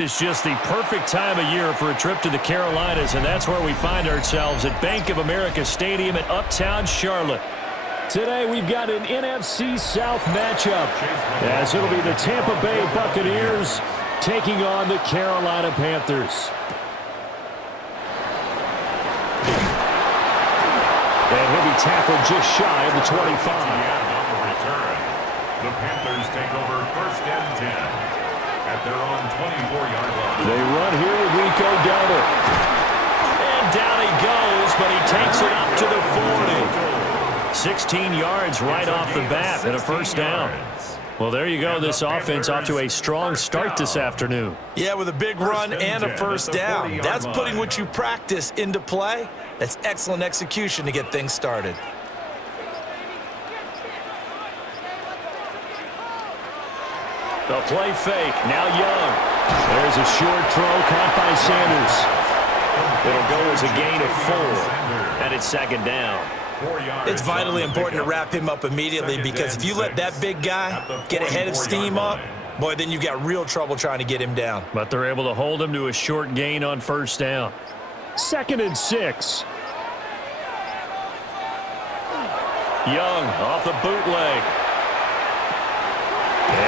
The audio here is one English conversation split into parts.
It's just the perfect time of year for a trip to the Carolinas, and that's where we find ourselves at Bank of America Stadium in Uptown Charlotte. Today we've got an NFC South matchup, as it'll be the Tampa Bay Buccaneers taking on the Carolina Panthers. And he'll be tackled just shy of the 25. The Panthers take over first and 10. At their own 24-yard line. They run here with Rico Dowdle. And down he goes, but he takes it up to the 40. 16 yards right off the bat and a first down. Well, there you go. This offense off to a strong start this afternoon. Yeah, with a big run and a first down. That's putting what you practice into play. That's excellent execution to get things started. The play fake. Now Young. There's a short throw caught by Sanders. It'll go as a gain of 4. And it's second down. It's vitally important to wrap him up immediately because if you let that big guy get a head of steam up, boy, then you've got real trouble trying to get him down. But they're able to hold him to a short gain on first down. 2nd and 6. Young off the bootleg.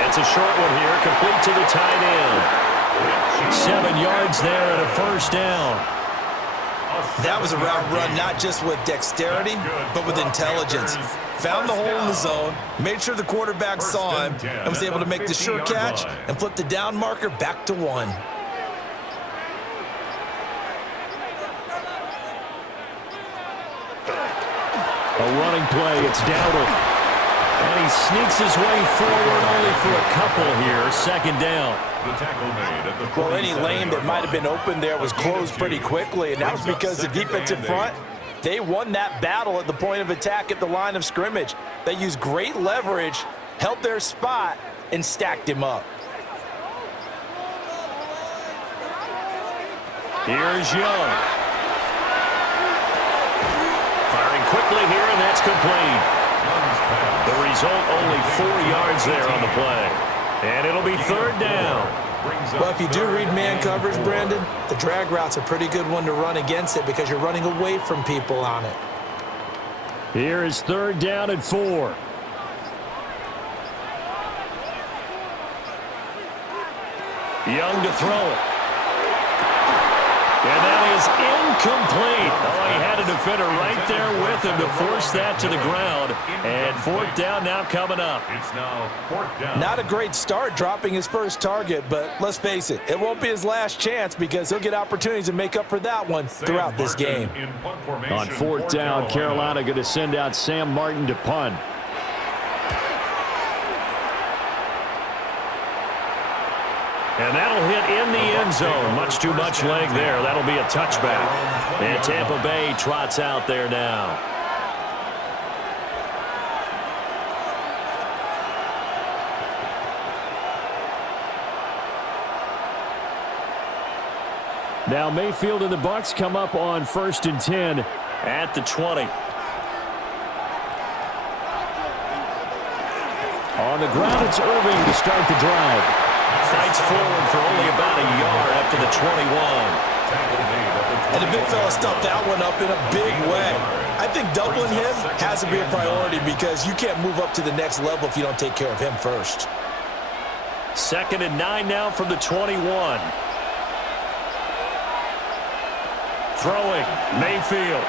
It's a short one here, complete to the tight end. 7 yards there and a first down. That was a route run not just with dexterity, but with intelligence. Found the hole in the zone, made sure the quarterback saw him, and was able to make the sure catch and flip the down marker back to 1. A running play, it's Dowdle. And he sneaks his way forward only for a couple here. Second down. Well, any lane that might have been open there was closed pretty quickly, and that was because the defensive front, they won that battle at the point of attack at the line of scrimmage. They used great leverage, held their spot, and stacked him up. Here's Young. Firing quickly here, and that's complete. The result, only 4 yards there on the play. And it'll be third down. Well, if you do read man coverage, Brandon, the drag route's a pretty good one to run against it because you're running away from people on it. Here is third down and 4. Young to throw it. And that is incomplete. Oh, he had a defender right there with him to force that to the ground. And fourth down now coming up. It's now fourth down. Not a great start dropping his first target, but let's face it, it won't be his last chance because he'll get opportunities to make up for that one throughout this game. On fourth down, Carolina going to send out Sam Martin to punt. And that'll hit in the end zone. Much too much leg there. That'll be a touchback. And Tampa Bay trots out there now. Now Mayfield and the Bucs come up on 1st and 10 at the 20. On the ground, it's Irving to start the drive. Fights forward for only about a yard after the 21. And the big fella stuffed that one up in a big way. I think doubling him has to be a priority because you can't move up to the next level if you don't take care of him first. 2nd and 9 now from the 21. Throwing, Mayfield.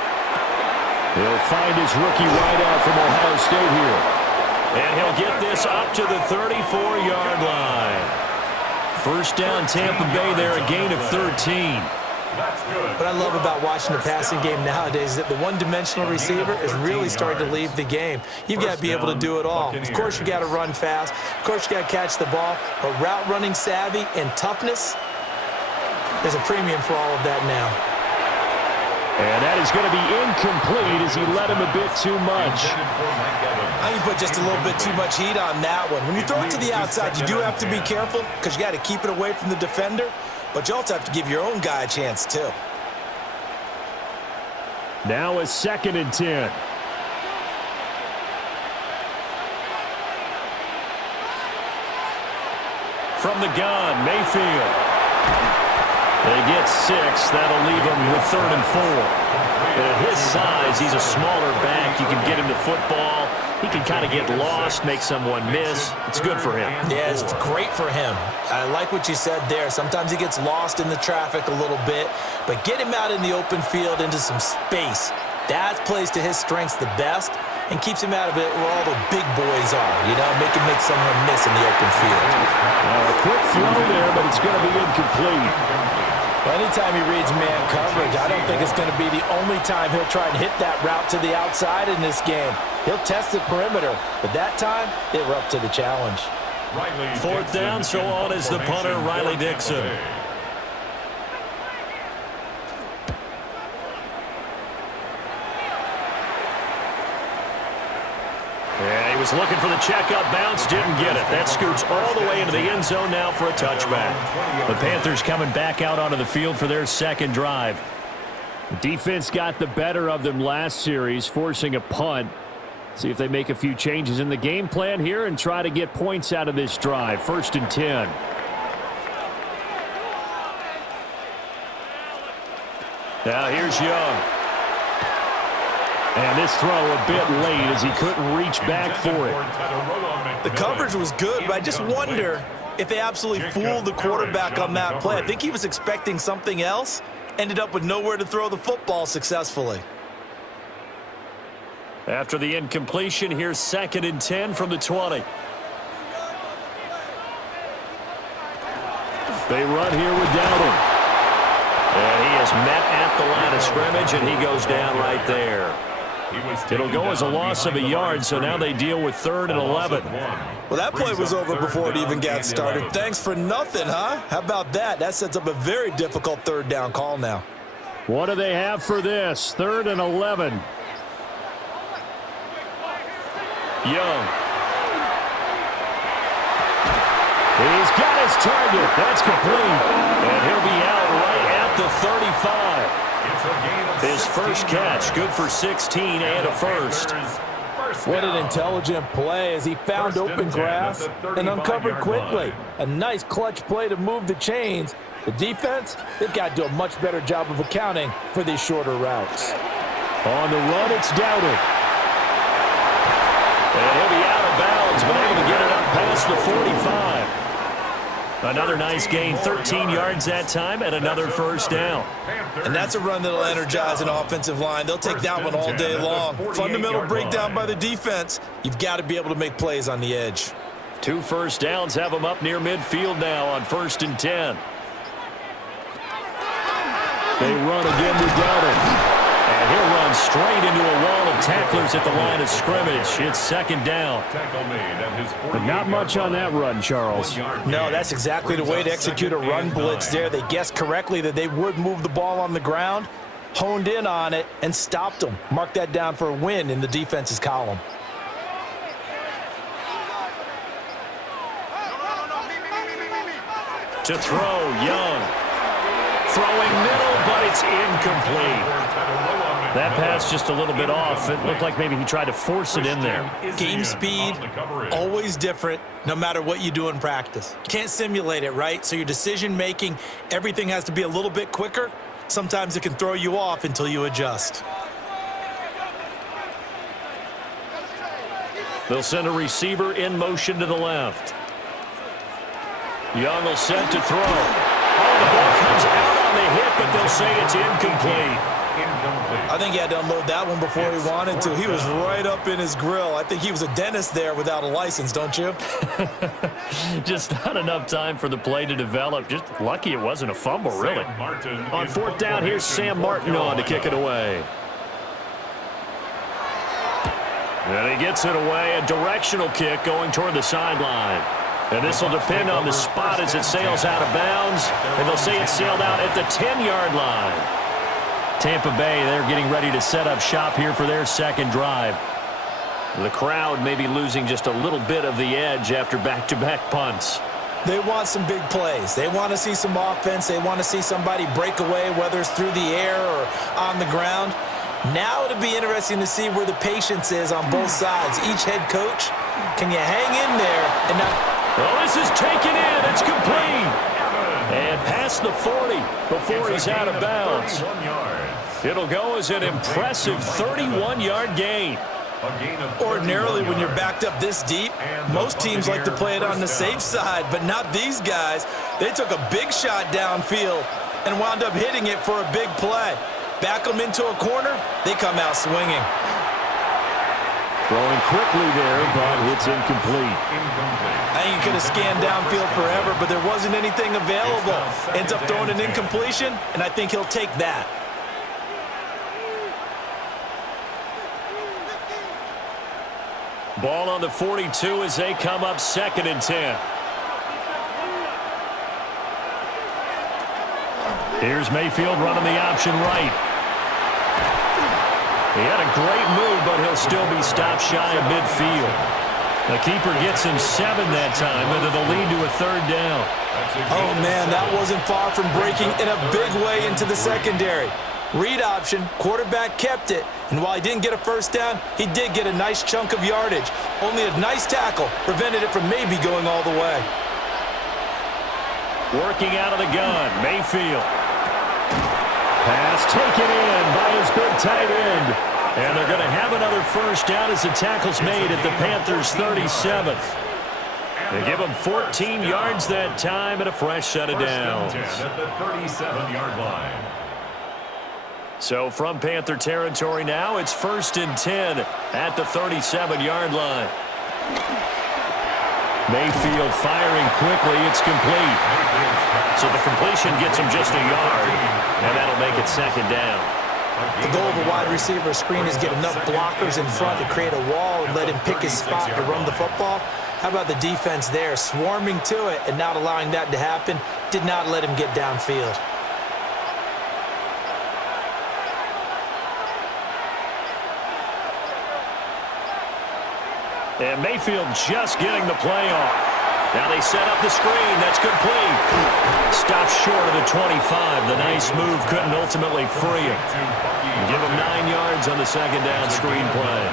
He'll find his rookie wideout from Ohio State here. And he'll get this up to the 34-yard line. First down, Tampa Bay there, a gain of 13. What I love about watching the passing game nowadays is that the one-dimensional receiver is really starting to leave the game. You've got to be able to do it all. Of course, you got to run fast. Of course, you got to catch the ball. But route running savvy and toughness, there's a premium for all of that now. And that is going to be incomplete as he led him a bit too much. I think you put just a little bit too much heat on that one. When you throw it to the outside, you do have to be careful because you got to keep it away from the defender, but you also have to give your own guy a chance too. Now a 2nd and 10. From the gun, Mayfield. They get 6. That'll leave him with 3rd and 4. At his size, he's a smaller back. You can get him to football. He can kind of get lost, make someone miss. It's good for him. Yeah, it's great for him. I like what you said there. Sometimes he gets lost in the traffic a little bit, but get him out in the open field into some space. That plays to his strengths the best and keeps him out of it where all the big boys are, you know, make him make someone miss in the open field. A quick throw there, but it's going to be incomplete. Well, anytime he reads man coverage, I don't think it's going to be the only time he'll try and hit that route to the outside in this game. He'll test the perimeter, but that time, they were up to the challenge. 4th down, so on is the punter, Riley Dixon. Yeah, he was looking for the check-up bounce, didn't get it. That scoots all the way into the end zone now for a touchback. The Panthers coming back out onto the field for their second drive. The defense got the better of them last series, forcing a punt. See if they make a few changes in the game plan here and try to get points out of this drive. 1st and 10. Now here's Young. And this throw a bit late as he couldn't reach back for it. The coverage was good, but I just wonder if they absolutely fooled the quarterback on that play. I think he was expecting something else, ended up with nowhere to throw the football successfully. After the incompletion, here's 2nd and 10 from the 20. They run here with Dowdle. And he is met at the line of scrimmage, and he goes down right there. It'll go as a loss of a yard, so now they deal with 3rd and 11. Well, that play was over before it even got started. Thanks for nothing, huh? How about that? That sets up a very difficult 3rd down call now. What do they have for this? 3rd and 11. Young. He's got his target. That's complete. And he'll be out right at the 35. His first catch, good for 16 and a first. What an intelligent play as he found open grass and uncovered quickly. A nice clutch play to move the chains. The defense, they've got to do a much better job of accounting for these shorter routes. On the run, it's Dowdle. And he'll be out of bounds, but able to get it up past the 45. Another nice gain, 13 yards that time, and another 1st down. And that's a run that'll energize an offensive line. They'll take that one all day long. Fundamental breakdown by the defense. You've got to be able to make plays on the edge. 2 first downs have them up near midfield now on 1st and 10. They run again with Dowdle. And he'll run straight into a wall of tacklers at the line of scrimmage. It's 2nd down. But not much on that run, Charles. No, that's exactly the way to execute a run blitz there. They guessed correctly that they would move the ball on the ground, honed in on it, and stopped them. Mark that down for a win in the defense's column. To throw, Young. Throwing middle, but it's incomplete. That pass just a little bit off. It looked like maybe he tried to force it in there. Game speed, always different, no matter what you do in practice. Can't simulate it, right? So your decision-making, everything has to be a little bit quicker. Sometimes it can throw you off until you adjust. They'll send a receiver in motion to the left. Young will set to throw. Oh, the ball comes out on the hit, but they'll say it's incomplete. I think he had to unload that one before he wanted to. He was right up in his grill. I think he was a dentist there without a license, don't you? Just not enough time for the play to develop. Just lucky it wasn't a fumble, really. On 4th down, here's Sam Martin on to kick it away. And he gets it away. A directional kick going toward the sideline. And this will depend on the spot as it sails out of bounds. And they'll say it sailed out at the 10-yard line. Tampa Bay, they're getting ready to set up shop here for their second drive. The crowd may be losing just a little bit of the edge after back-to-back punts. They want some big plays. They want to see some offense. They want to see somebody break away, whether it's through the air or on the ground. Now it'll be interesting to see where the patience is on both sides. Each head coach, can you hang in there and not... Well, this is taken in. It's complete. And pass past the 40 before he's out of bounds. It'll go as an impressive 31-yard gain. Ordinarily, when you're backed up this deep, most teams like to play it on the safe side, but not these guys. They took a big shot downfield and wound up hitting it for a big play. Back them into a corner, they come out swinging. Throwing quickly there, but it's incomplete. I think he could have scanned downfield forever, but there wasn't anything available. Ends up throwing an incompletion, and I think he'll take that. Ball on the 42 as they come up 2nd and 10. Here's Mayfield running the option right. He had a great move, but he'll still be stopped shy of midfield. The keeper gets him 7 that time, and it'll lead to a 3rd down. Oh, man, that wasn't far from breaking in a big way into the secondary. Read option, quarterback kept it, and while he didn't get a first down, he did get a nice chunk of yardage. Only a nice tackle prevented it from maybe going all the way. Working out of the gun, Mayfield. Pass taken in by his big tight end. And they're going to have another first down as the tackle's made at the Panthers' 37. They give him 14 yards that time and a fresh set of downs. At the 37-yard line. So from Panther territory now, it's 1st and 10 at the 37-yard line. Mayfield firing quickly. It's complete. So the completion gets him just a yard, and that'll make it 2nd down. The goal of a wide receiver screen is get enough blockers in front to create a wall and let him pick his spot to run the football. How about the defense there, swarming to it and not allowing that to happen? Did not let him get downfield. And Mayfield just getting the play off. Now they set up the screen. That's complete. Stops short of the 25. The nice move couldn't ultimately free him. Give him 9 yards on the 2nd down screen play.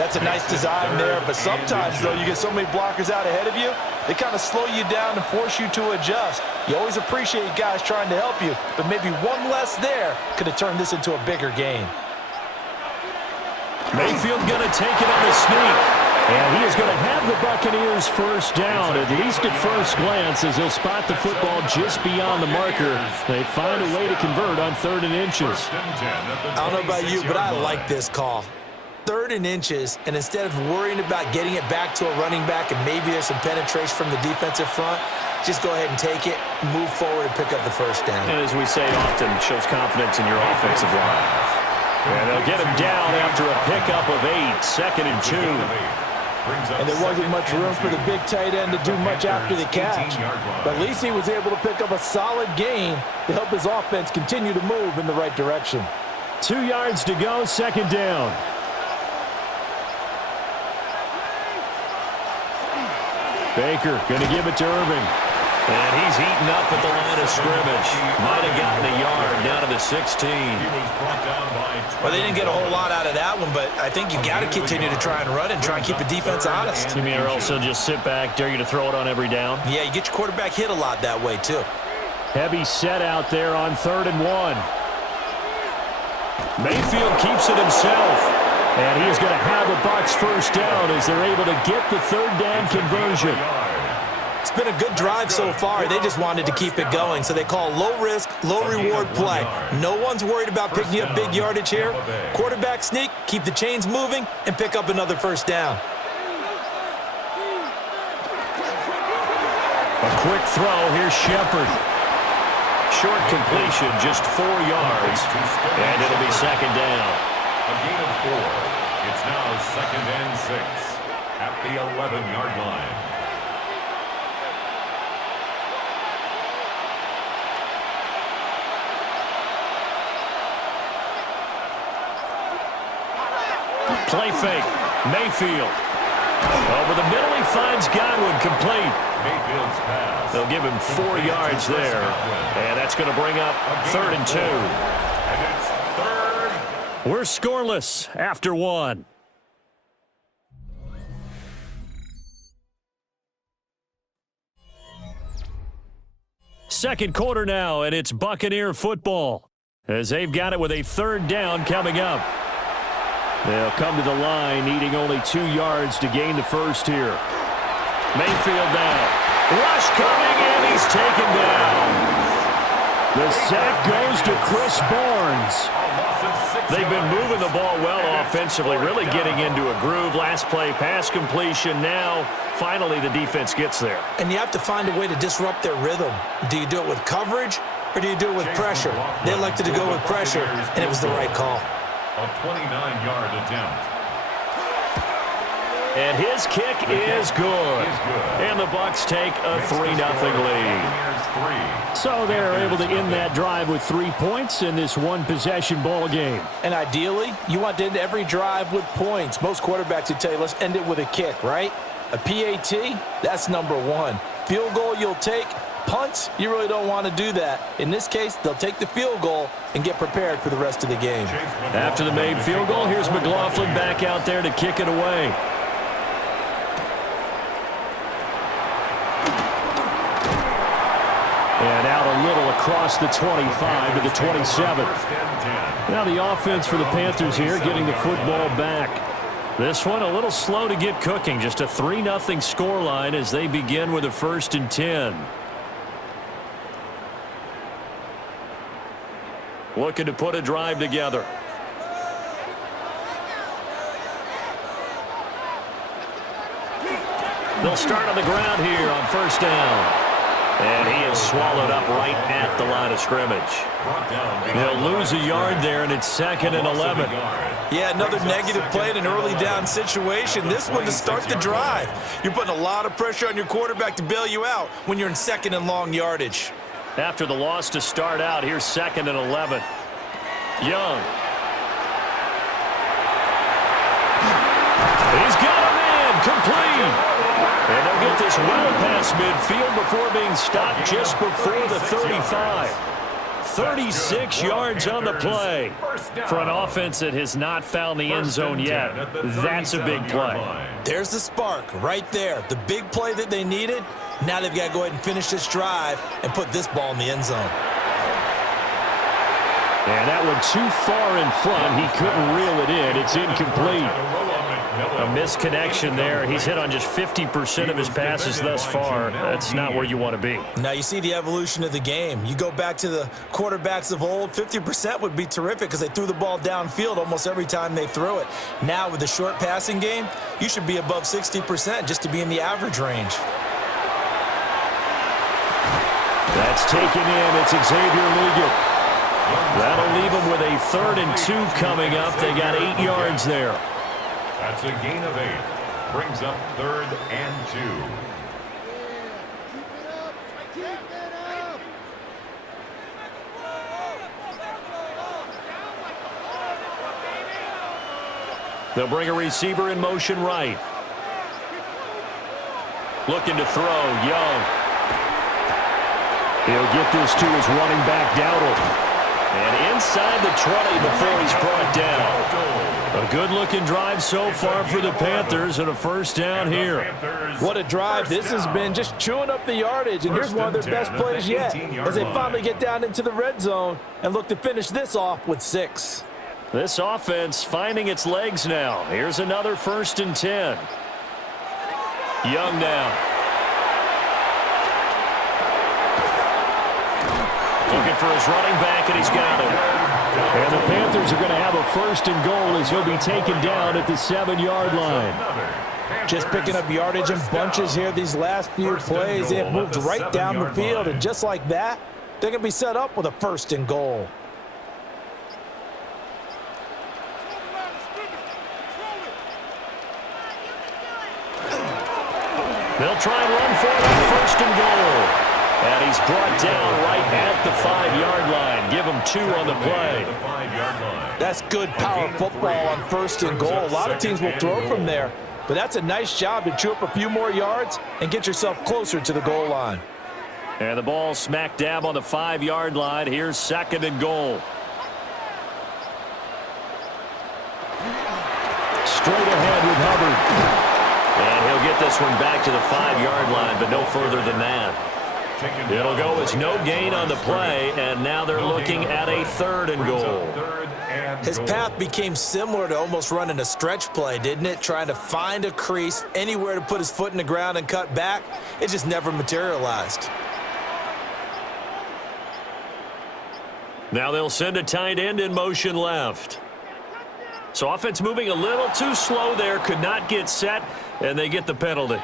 That's a nice design there, but sometimes, though, you get so many blockers out ahead of you, they kind of slow you down and force you to adjust. You always appreciate guys trying to help you, but maybe one less there could have turned this into a bigger game. Mayfield going to take it on the sneak. And he is going to have the Buccaneers first down, at least at first glance, as he'll spot the football just beyond the marker. They find a way to convert on 3rd and inches. I don't know about you, but I like this call. 3rd and inches, and instead of worrying about getting it back to a running back and maybe there's some penetration from the defensive front, just go ahead and take it, move forward, and pick up the first down. And as we say often, it shows confidence in your offensive line. And they'll get him down after a pickup of 8, 2nd and 2. And there wasn't much room for the big tight end to do much after the catch. But at least he was able to pick up a solid gain to help his offense continue to move in the right direction. 2 yards to go, 2nd down. Baker going to give it to Irving. And he's eaten up at the line of scrimmage. Might have gotten a yard down to the 16. Well, they didn't get a whole lot out of that one, but I think you've got to continue to try and run and try and keep the defense honest. You mean or else they'll just sit back, dare you to throw it on every down? Yeah, you get your quarterback hit a lot that way, too. Heavy set out there on 3rd and 1. Mayfield keeps it himself. And he is going to have the Bucs first down as they're able to get the 3rd down conversion. It's been a good drive so far. They just wanted to keep it going, so they call low-risk, low-reward play. No one's worried about picking up big yardage here. Quarterback sneak, keep the chains moving, and pick up another first down. A quick throw. Here's Shepard. Short completion, just 4 yards, and it'll be 2nd down. A gain of 4. It's now 2nd and 6 at the 11-yard line. Play fake. Mayfield. Over the middle, he finds Godwin, complete. Mayfield's pass. They'll give him 4 yards there. And that's going to bring up 3rd and 2. And it's 3rd. We're scoreless after 1. Second quarter now, and it's Buccaneer football as they've got it with a third down coming up. They'll come to the line, needing only 2 yards to gain the first here. Mayfield down. Rush coming, and he's taken down. The sack goes to Chris Barnes. They've been moving the ball well offensively, really getting into a groove. Last play, pass completion. Now, finally, the defense gets there. And you have to find a way to disrupt their rhythm. Do you do it with coverage, or do you do it with pressure? They elected to go with pressure, and it was the right call. A 29-yard attempt. And his kick is good. And the Bucs take a 3-0 lead. So they're able to end that drive with 3 points in this one-possession ball game. And ideally, you want to end every drive with points. Most quarterbacks would tell you, let's end it with a kick, right? A PAT, that's number 1. Field goal you'll take. Punts, you really don't want to do that. In this case, they'll take the field goal and get prepared for the rest of the game. After the made field goal, here's McLaughlin back out there to kick it away. And out a little across the 25 to the 27. Now the offense for the Panthers here getting the football back. This one a little slow to get cooking. Just a 3-0 scoreline as they begin with a 1st and 10. Looking to put a drive together. They'll start on the ground here on 1st down. And he is swallowed up right at the line of scrimmage. They'll lose a yard there, and it's 2nd and 11. Yeah, another negative play in an early down situation. This one to start the drive. You're putting a lot of pressure on your quarterback to bail you out when you're in 2nd and long yardage. After the loss to start out, here's 2nd and 11. Young. He's got a man complete. And they'll get this well past midfield before being stopped just before the 35. 36 yards on the play. For an offense that has not found the end zone yet, that's a big play. There's the spark right there. The big play that they needed. Now they've got to go ahead and finish this drive and put this ball in the end zone. And that one too far in front. He couldn't reel it in. It's incomplete. A misconnection there. He's hit on just 50% of his passes thus far. That's not where you want to be. Now you see the evolution of the game. You go back to the quarterbacks of old, 50% would be terrific because they threw the ball downfield almost every time they threw it. Now with the short passing game, you should be above 60% just to be in the average range. That's taken in. It's Xavier Liggett. That'll leave them with a 3rd and 2 coming up. They got 8 yards there. That's a gain of 8. Brings up 3rd and 2. They'll bring a receiver in motion right. Looking to throw, Young. He'll get this to his running back, Dowdle. And inside the 20 before he's brought down. A good-looking drive so far for the Panthers and a 1st down here. What a drive this has been, just chewing up the yardage. And here's one of their best plays yet as they finally get down into the red zone and look to finish this off with 6. This offense finding its legs now. Here's another 1st and 10. Young now. Looking for his running back, and he's got it. And the Panthers are going to have a 1st and goal as he'll be taken down at the 7-yard line. Just picking up yardage in bunches here these last few plays. They have moved right down the field, and just like that, they're going to be set up with a 1st and goal. They'll try and run for it on 1st and goal. And he's brought down right at the 5-yard line. Give him 2 on the play. That's good power football on 1st and goal. A lot of teams will throw from there, but that's a nice job to chew up a few more yards and get yourself closer to the goal line. And the ball smack dab on the 5-yard line. Here's 2nd and goal. Straight ahead with Hubbard. And he'll get this one back to the 5-yard line, but no further than that. It'll go as no gain on the play, and now they're looking at a 3rd and goal. His path became similar to almost running a stretch play, didn't it? Trying to find a crease, anywhere to put his foot in the ground and cut back. It just never materialized. Now they'll send a tight end in motion left. So offense moving a little too slow there, could not get set, and they get the penalty.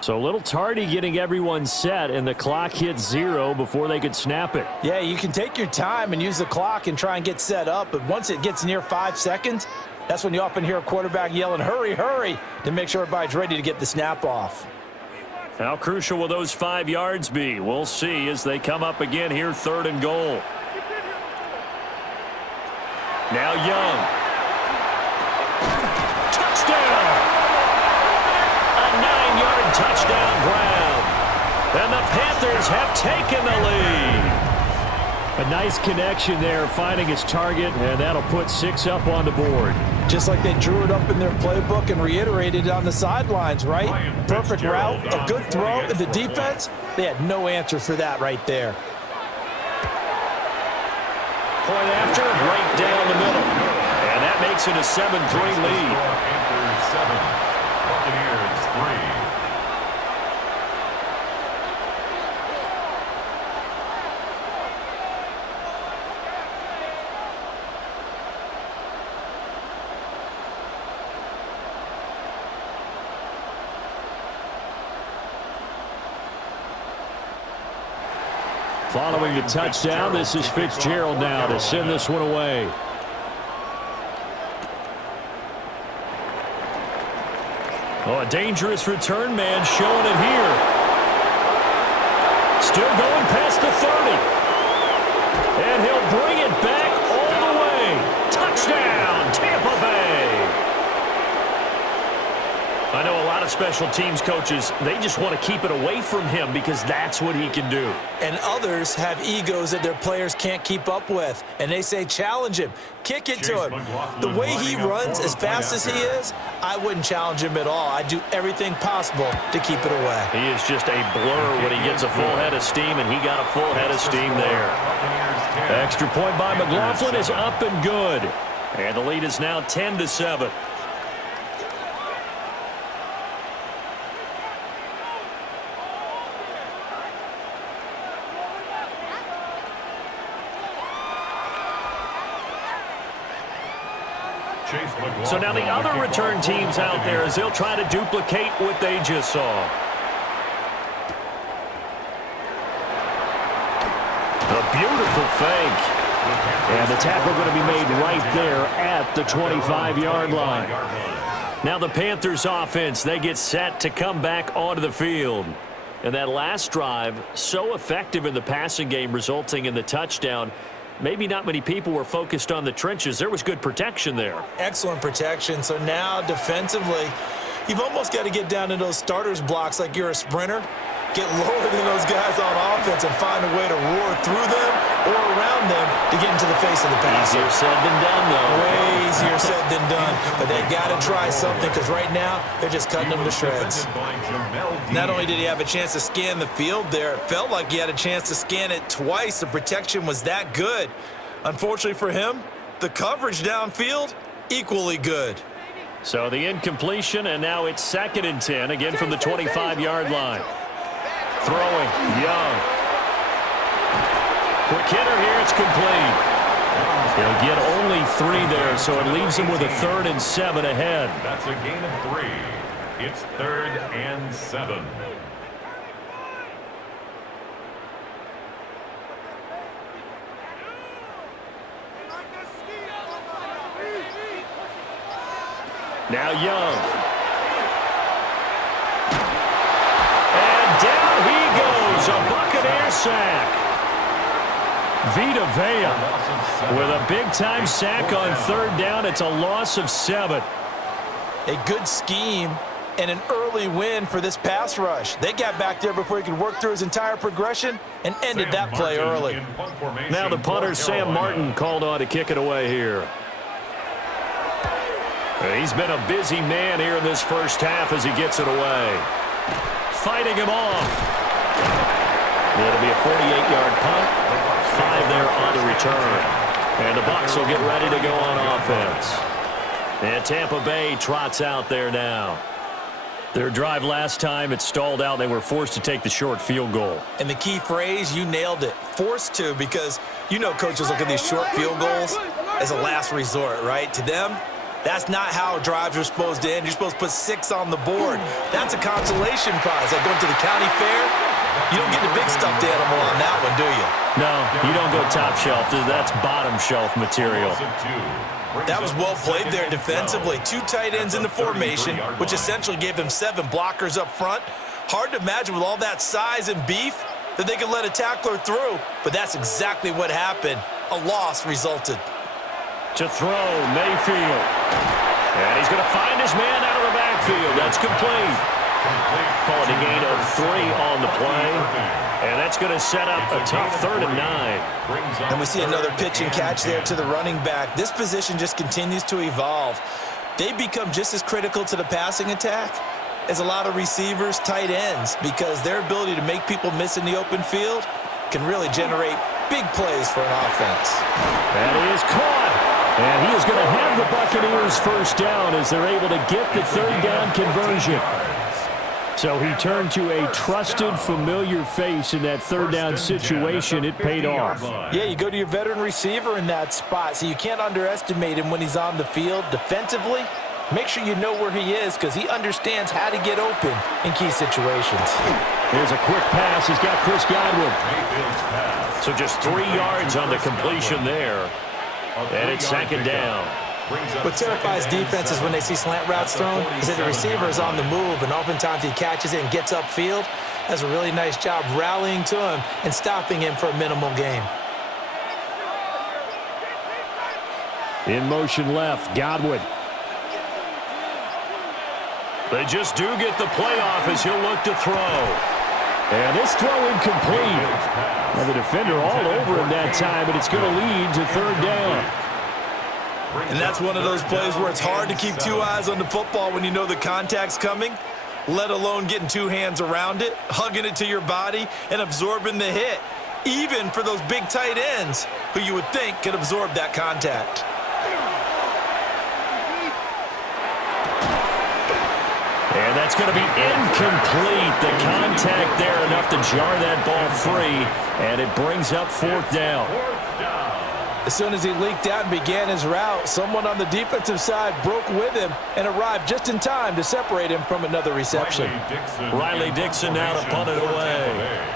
So a little tardy getting everyone set, and the clock hit 0 before they could snap it. Yeah, you can take your time and use the clock and try and get set up, but once it gets near 5 seconds, that's when you often hear a quarterback yelling, hurry, hurry, to make sure everybody's ready to get the snap off. How crucial will those 5 yards be? We'll see as they come up again here, 3rd and goal. Now Young. Touchdown! A 9-yard touchdown grab. And the Panthers have taken the lead. A nice connection there, finding his target, and that'll put 6 up on the board. Just like they drew it up in their playbook and reiterated it on the sidelines, right? Perfect route, a good throw, and the defense, they had no answer for that right there. Point after, right down the middle. And that makes it a 7-3 lead. Panthers 7, Buccaneers 3. Following the touchdown, this is Fitzgerald now to send this one away. Oh, a dangerous return man showing it here. Still going past the 30. And he'll bring it back all the way. Touchdown, Tampa Bay. I know a lot of special teams coaches, they just want to keep it away from him because that's what he can do. And others have egos that their players can't keep up with. And they say, challenge him. Kick it to him. The way he runs as fast as he is, I wouldn't challenge him at all. I'd do everything possible to keep it away. He is just a blur when he gets a full head of steam, and he got a full head of steam there. Extra point by McLaughlin is up and good. And the lead is now 10-7. So now the other return teams out there as they'll try to duplicate what they just saw. A beautiful fake. And the tackle going to be made right there at the 25-yard line. Now the Panthers offense, they get set to come back onto the field. And that last drive, so effective in the passing game, resulting in the touchdown. Maybe not many people were focused on the trenches. There was good protection there. Excellent protection. So now defensively, you've almost got to get down to those starters blocks like you're a sprinter. Get lower than those guys on offense and find a way to roar through them or around them to get into the face of the passer. Easier said than done, though. Way easier said than done. But they got to try something because right now they're just cutting them to shreds. Not only did he have a chance to scan the field there, it felt like he had a chance to scan it twice. The protection was that good. Unfortunately for him, the coverage downfield, equally good. So the incompletion, and now it's 2nd and 10, again from the 25-yard line. Throwing, Young. Quick hitter here, it's complete. They'll get only 3 there, so it leaves them with a 3rd and 7 ahead. That's a gain of 3. It's 3rd and 7. Now Young. And down he goes, a Buccaneer sack. Vita Vea with a big-time sack on 3rd down. It's a loss of 7. A good scheme and an early win for this pass rush. They got back there before he could work through his entire progression and ended that play early. Now the punter, Sam Martin, called on to kick it away here. He's been a busy man here in this first half as he gets it away. Fighting him off. It'll be a 48-yard punt. 5 there on the return. And the Bucs will get ready to go on offense. And Tampa Bay trots out there now. Their drive last time, it stalled out. They were forced to take the short field goal. And the key phrase, you nailed it, forced to, because you know coaches look at these short field goals as a last resort, right? To them, that's not how drives are supposed to end. You're supposed to put 6 on the board. That's a consolation prize. Like going to the county fair, you don't get the big stuffed animal on that one, do you? No, you don't go top shelf. That's bottom shelf material. That was well played there defensively. 2 tight ends in the formation, which essentially gave them 7 blockers up front. Hard to imagine with all that size and beef that they could let a tackler through, but that's exactly what happened. A loss resulted. To throw, Mayfield. And he's going to find his man out of the backfield. That's complete. Call it a gain of 3 on the play. And that's going to set up a tough 3rd and 9. And we see another pitch and catch there to the running back. This position just continues to evolve. They become just as critical to the passing attack as a lot of receivers, tight ends, because their ability to make people miss in the open field can really generate big plays for an offense. That is caught. And he is going to have the Buccaneers first down as they're able to get the 3rd down conversion. So he turned to a trusted, familiar face in that 3rd down situation. It paid off. Yeah, you go to your veteran receiver in that spot, so you can't underestimate him when he's on the field. Defensively, make sure you know where he is because he understands how to get open in key situations. Here's a quick pass. He's got Chris Godwin. So just 3 yards on the completion there. And it's 2nd down. What terrifies defenses when they see slant routes thrown is that the receiver is on the move, and oftentimes he catches it and gets upfield. Does a really nice job rallying to him and stopping him for a minimal gain. In motion left, Godwin. They just do get the play off as he'll look to throw. And this throw incomplete. And the defender all over him that time, and it's going to lead to 3rd down. And that's one of those plays where it's hard to keep 2 eyes on the football when you know the contact's coming, let alone getting 2 hands around it, hugging it to your body, and absorbing the hit, even for those big tight ends who you would think could absorb that contact. And that's going to be incomplete. The contact there enough to jar that ball free, and it brings up 4th down. As soon as he leaked out and began his route, someone on the defensive side broke with him and arrived just in time to separate him from another reception. Riley Dixon now to punt it away.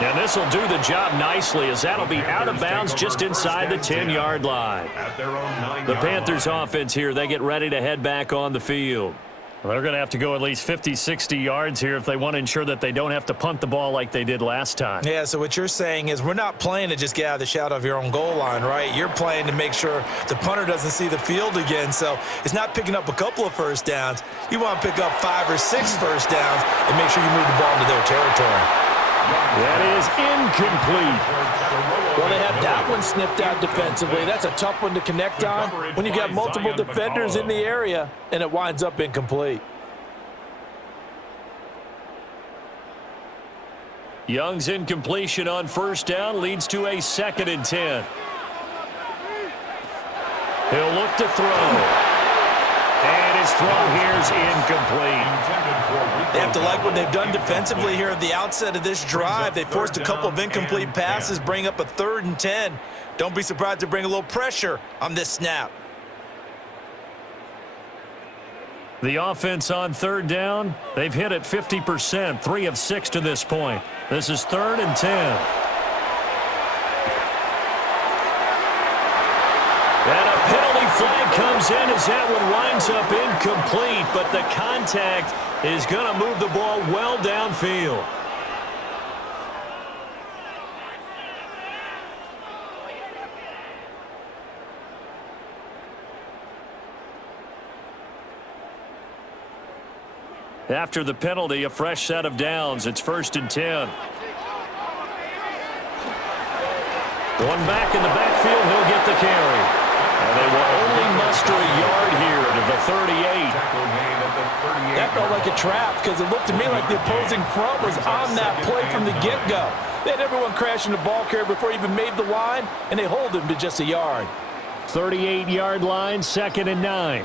And this will do the job nicely as that'll be out of bounds just inside the 10-yard line. The Panthers offense here, they get ready to head back on the field. Well, they're going to have to go at least 50, 60 yards here if they want to ensure that they don't have to punt the ball like they did last time. Yeah, so what you're saying is we're not playing to just get out of the shot of your own goal line, right? You're playing to make sure the punter doesn't see the field again. So it's not picking up a couple of first downs. You want to pick up 5 or 6 first downs and make sure you move the ball into their territory. That is incomplete. Well, they had that one snipped out defensively. That's a tough one to connect on when you got multiple defenders in the area, and it winds up incomplete. Young's incompletion on first down leads to a 2nd and 10. He'll look to throw. And his throw here is incomplete. They have to like what they've done defensively here at the outset of this drive. They forced a couple of incomplete passes, bring up a 3rd and 10. Don't be surprised to bring a little pressure on this snap. The offense on 3rd down, they've hit it 50%, 3 of 6 to this point. This is 3rd and 10. And a penalty flag comes in as that one winds up incomplete, but the contact is going to move the ball well downfield. After the penalty, a fresh set of downs. It's 1st and 10. One back in the backfield, he'll get the carry. And they will only muster a yard here to the 38. That felt like a trap because it looked to me like the opposing front was on that play from the get-go. They had everyone crashing the ball carrier before he even made the line, and they hold him to just a yard. 38-yard line, 2nd and 9.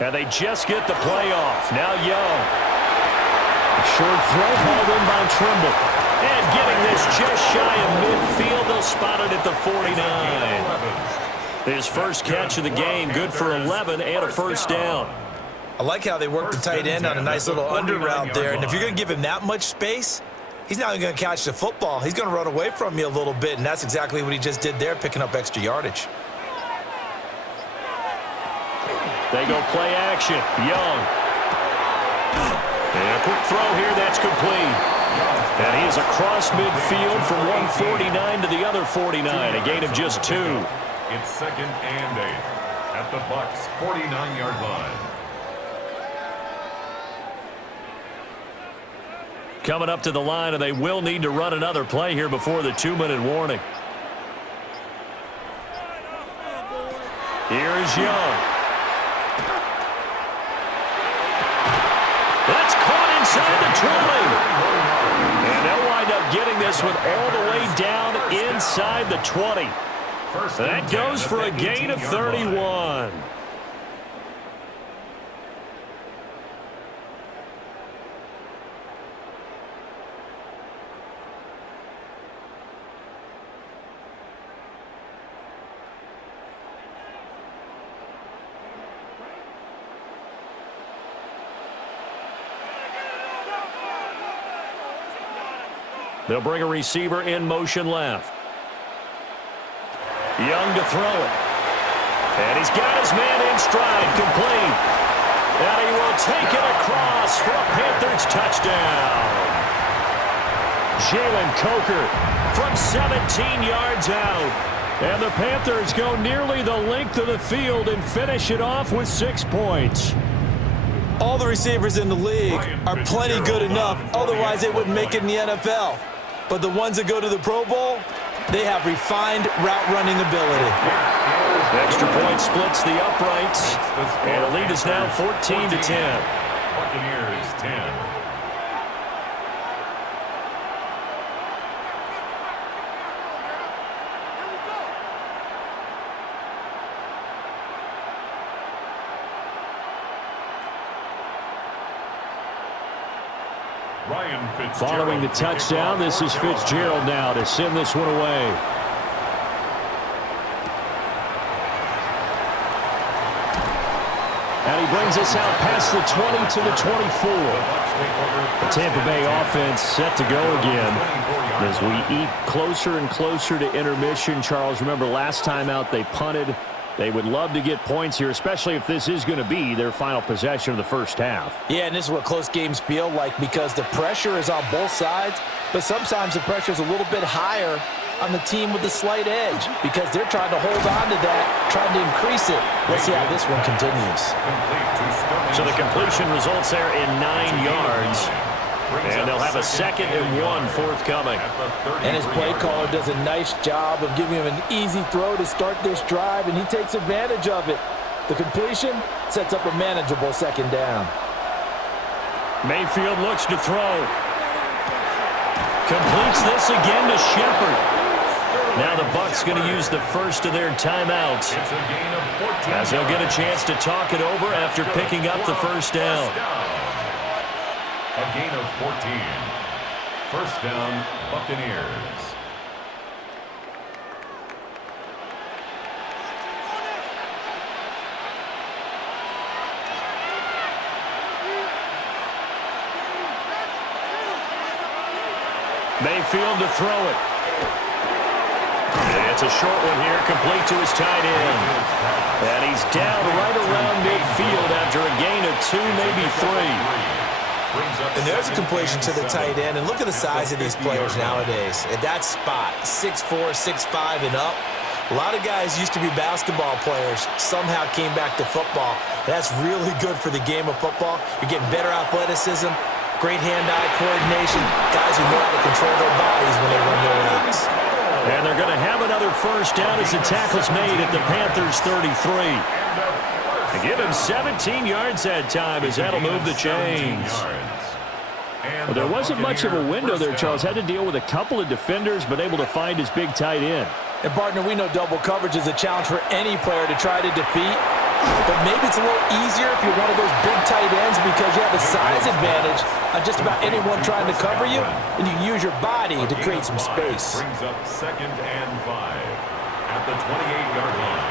And they just get the play off. Now Young. A short throw hauled in by Trimble. And getting this just shy of midfield. They'll spot it at the 49. His first catch of the game, good for 11 and a first down. I like how they work the tight end on a nice little under route there. And if you're going to give him that much space, he's not even going to catch the football. He's going to run away from you a little bit, and that's exactly what he just did there, picking up extra yardage. They go play action. Young. And a quick throw here. That's complete. And he is across midfield from 149 to the other 49. A gain of just 2. It's 2nd and 8 at the Bucs' 49-yard line. Coming up to the line, and they will need to run another play here before the 2-minute warning. Here is Young. That's caught inside the 20. And they'll wind up getting this one all the way down inside the 20. That goes for a gain of 31. They'll bring a receiver in motion left. Young to throw it. And he's got his man in stride, complete. And he will take it across for a Panthers touchdown. Jalen Coker from 17 yards out. And the Panthers go nearly the length of the field and finish it off with 6 points. All the receivers in the league are plenty good enough, otherwise they wouldn't make it in the NFL. But the ones that go to the Pro Bowl, they have refined route running ability. Extra point splits the uprights, and the lead is now 14-10. Buccaneers 10. Following the touchdown, this is Fitzgerald now to send this one away. And he brings us out past the 20 to the 24. The Tampa Bay offense set to go again as we eat closer and closer to intermission. Charles, remember last time out they punted. They would love to get points here, especially if this is going to be their final possession of the first half. Yeah, and this is what close games feel like because the pressure is on both sides, but sometimes the pressure is a little bit higher on the team with the slight edge because they're trying to hold on to that, trying to increase it. Let's see how this one continues. So the completion results there in 9 yards. And they'll have a 2nd and 1 forthcoming. And his play caller does a nice job of giving him an easy throw to start this drive, and he takes advantage of it. The completion sets up a manageable 2nd down. Mayfield looks to throw. Completes this again to Shepard. Now the Bucs going to use the first of their timeouts as they'll get a chance to talk it over after picking up the first down. A gain of 14. First down, Buccaneers. Mayfield to throw it. It's a short one here, complete to his tight end. And he's down right around midfield after a gain of 2, maybe 3. And there's a completion to the tight end. And look at the size of these players nowadays. At that spot, 6'4", 6'5", and up. A lot of guys used to be basketball players, somehow came back to football. That's really good for the game of football. You're getting better athleticism, great hand-eye coordination, guys who know how to control their bodies when they run their routes. And they're going to have another first down as the tackle's made at the Panthers 33. They give him 17 yards that time as that'll move the chains. Well, there wasn't much of a window there, Charles. Had to deal with a couple of defenders, but able to find his big tight end. And, partner, we know double coverage is a challenge for any player to try to defeat. But maybe it's a little easier if you're one of those big tight ends because you have a size advantage on just about anyone trying to cover you, and you can use your body to create some space. Brings up 2nd and 5 at the 28-yard line.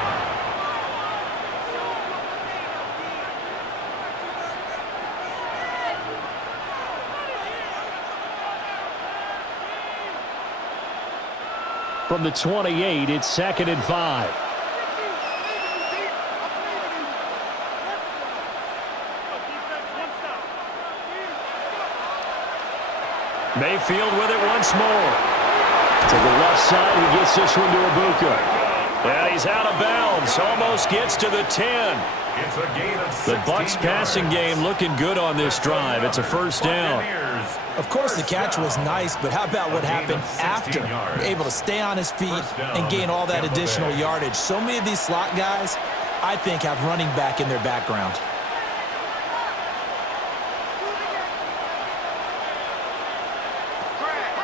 From the 28, it's 2nd and 5. Mayfield with it once more. To the left side, he gets this one to Ibuka. And he's out of bounds. Almost gets to the 10. It's a gain of 16 The Bucs passing game looking good on this drive. It's a first down. Of course, the catch was nice, but how about what happened after? Able to stay on his feet and gain all that additional yardage. So many of these slot guys, I think, have running back in their background.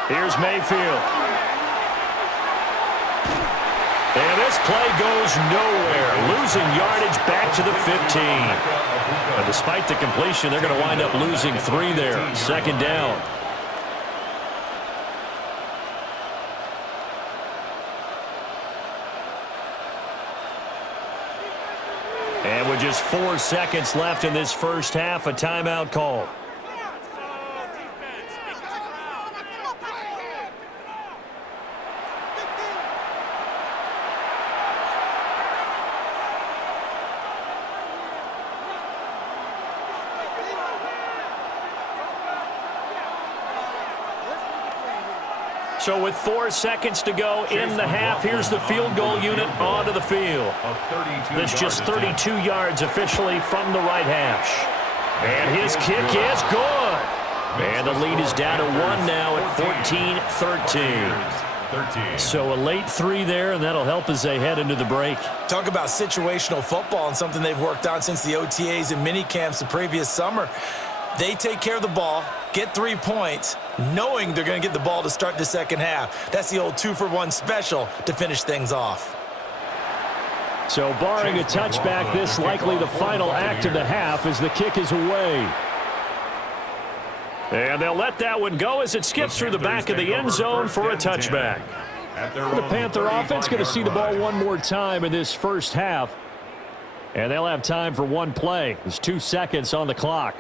Here's Mayfield. And this play goes nowhere. Losing yardage back to the 15. But despite the completion, they're going to wind up losing 3 there. 2nd down. And with just 4 seconds left in this first half, a timeout call. So with 4 seconds to go in the half, here's the field goal unit onto the field. That's just 32 yards officially from the right hash. And his kick is good. And the lead is down to 1 now at 14-13. So a late 3 there, and that'll help as they head into the break. Talk about situational football and something they've worked on since the OTAs and mini camps the previous summer. They take care of the ball, get 3 points, knowing they're going to get the ball to start the second half. That's the old 2-for-1 special to finish things off. So barring a touchback, this likely the final act of the half as the kick is away. And they'll let that one go as it skips through the back of the end zone for a touchback. The Panther offense going to see the ball one more time in this first half. And they'll have time for one play. There's 2 seconds on the clock.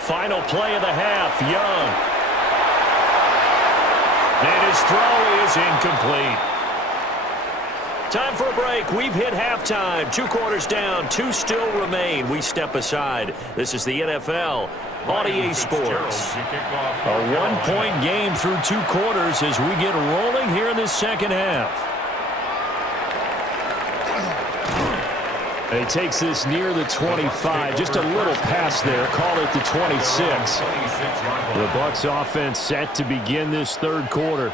Final play of the half, Young. And his throw is incomplete. Time for a break. We've hit halftime. 2 quarters down, 2 still remain. We step aside. This is the NFL on EA Sports. A 1-point game through 2 quarters as we get rolling here in this second half. And he takes this near the 25. Just a little pass there. Call it the 26. The Bucs offense set to begin this third quarter.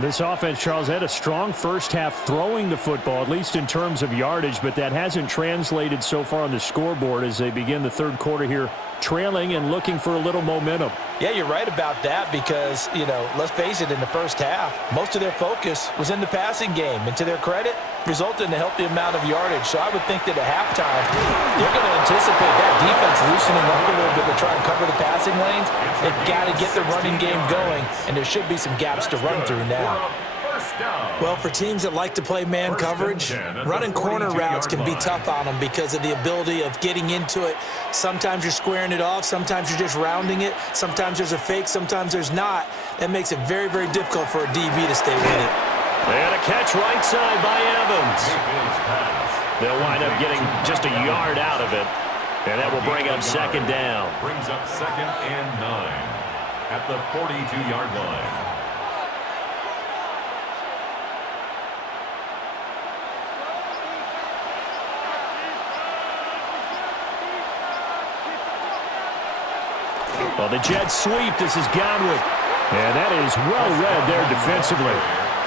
This offense, Charles, had a strong first half throwing the football, at least in terms of yardage, but that hasn't translated so far on the scoreboard as they begin the third quarter here, trailing and looking for a little momentum. Yeah, you're right about that because, let's face it, in the first half, most of their focus was in the passing game. And to their credit, resulted in a healthy amount of yardage. So I would think that at halftime, they're going to anticipate that defense loosening up a little bit to try and cover the passing lanes. They've got to get the running game going, and there should be some gaps to run through now. Well, for teams that like to play man coverage, running corner routes can be tough on them because of the ability of getting into it. Sometimes you're squaring it off. Sometimes you're just rounding it. Sometimes there's a fake. Sometimes there's not. That makes it very, very difficult for a DB to stay with it. And a catch right side by Evans. They'll wind up getting just a yard out of it. And that will bring up second down. Brings up 2nd and 9 at the 42-yard line. Well, the Jets sweep. This is Godwin. And that is well read there defensively.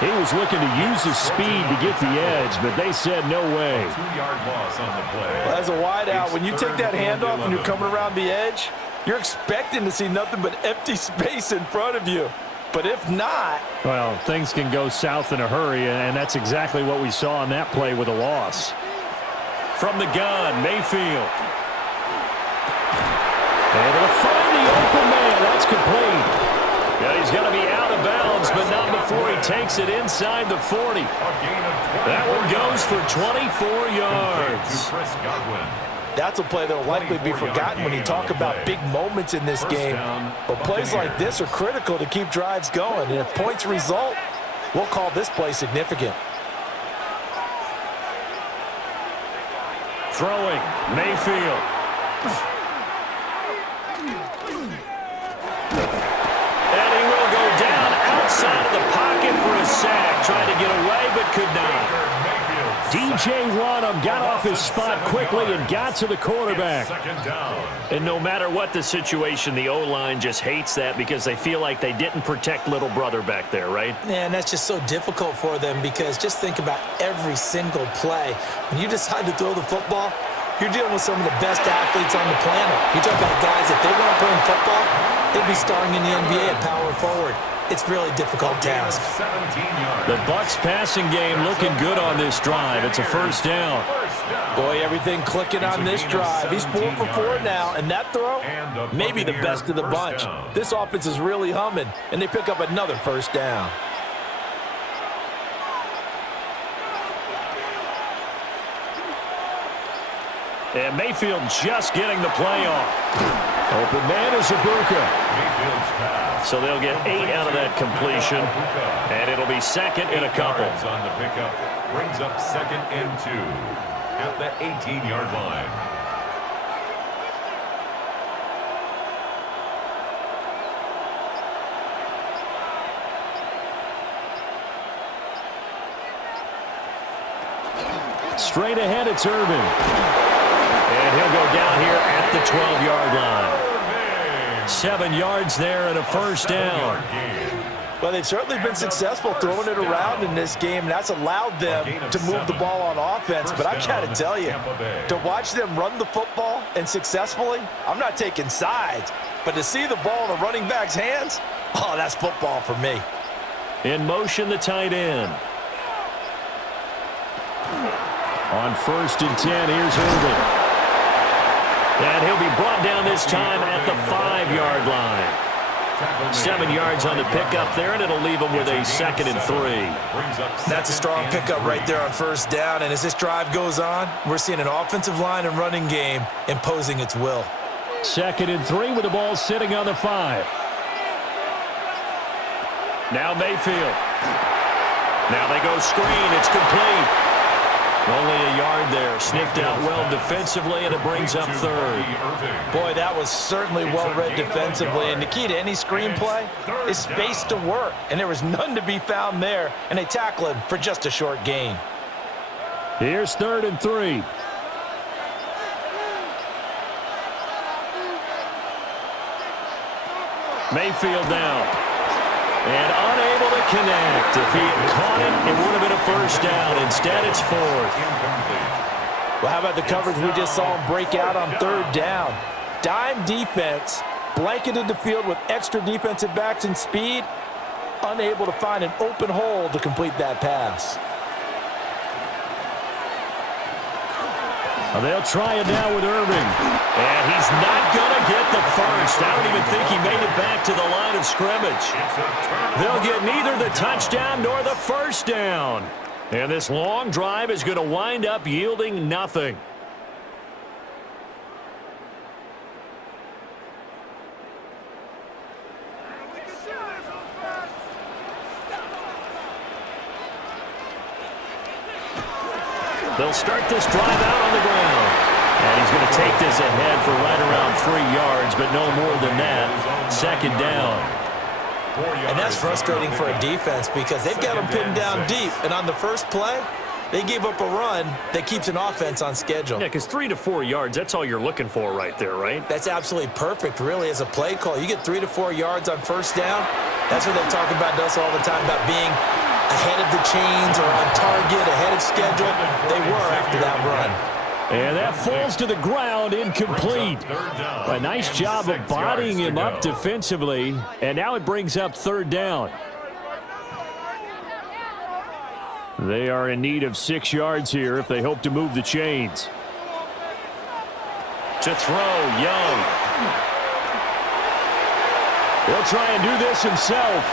He was looking to use his speed to get the edge, but they said no way. 2-yard loss on the play. Well, as a wideout, when you take that handoff and you're coming around the edge, you're expecting to see nothing but empty space in front of you. But if not... Well, things can go south in a hurry, and that's exactly what we saw on that play with a loss. From the gun, Mayfield. Able to find the open man. That's complete. Yeah, he's going to be out of bounds, but not before he takes it inside the 40. That one goes for 24 yards. That's a play that will likely be forgotten when you talk about big moments in this game. But plays like this are critical to keep drives going. And if points result, we'll call this play significant. Throwing, Mayfield. And he will go down outside of the pocket for a sack. Tried to get away, but could not. DJ Ronham got off his spot quickly and got to the quarterback. And no matter what the situation, the O-line just hates that because they feel like they didn't protect little brother back there, right? Yeah, and that's just so difficult for them because just think about every single play. When you decide to throw the football, you're dealing with some of the best athletes on the planet. You talk about guys, if they weren't playing football, they'd be starring in the NBA at power forward. It's really a difficult task. The Bucs passing game looking good on this drive. It's a first down. Boy, everything clicking on this drive. He's 4 for 4 now, and that throw, maybe the best of the bunch. This offense is really humming, and they pick up another first down. And Mayfield just getting the play off. Open man is Ibuka. So they'll get 8 out of that completion. And it'll be second and a couple. On the pickup brings up 2nd and 2 at the 18-yard line. Straight ahead, it's Irvin. And he'll go down here at the 12-yard line. 7 yards there and a first down. Well, they've certainly been successful throwing it around in this game, and that's allowed them to move the ball on offense. But I've got to tell you, to watch them run the football and successfully, I'm not taking sides, but to see the ball in the running back's hands, oh, that's football for me. In motion, the tight end. On 1st and 10, here's Irvin. And he'll be brought down this time at the 5-yard line. 7 yards on the pickup there, and it'll leave him with a 2nd and 3. That's a strong pickup right there on first down. And as this drive goes on, we're seeing an offensive line and running game imposing its will. 2nd and 3 with the ball sitting on the 5. Now Mayfield. Now they go screen. It's complete. Only a yard there. Sniffed out well defensively, and it brings up 3rd. Boy, that was certainly well-read defensively. And the key to any screenplay is space to work. And there was none to be found there. And they tackle him for just a short gain. Here's 3rd and 3. Mayfield down. And unable to connect. If he had caught it, it would have been a first down. Instead, it's 4th. Well, how about the coverage we just saw him break out on 3rd down? Dime defense, blanketed the field with extra defensive backs and speed, unable to find an open hole to complete that pass. Well, they'll try it now with Irving. And he's not going to get the first. I don't even think he made it back to the line of scrimmage. They'll get neither the touchdown nor the first down. And this long drive is going to wind up yielding nothing. They'll start this drive out on the ground. And he's going to take this ahead for right around 3 yards, but no more than that. 2nd down. And that's frustrating for a defense because they've got them pinned down deep. And on the first play, They gave up a run that keeps an offense on schedule. Yeah, because 3 to 4 yards, that's all you're looking for right there, right? That's absolutely perfect, really, as a play call. You get 3 to 4 yards on first down. That's what they talk about to us all the time, about being ahead of the chains or on target, ahead of schedule. They were after that run. And that falls to the ground, incomplete. A nice job of bodying him up defensively, and now it brings up third down. They are in need of 6 yards here if they hope to move the chains. To throw, Young. He'll try and do this himself.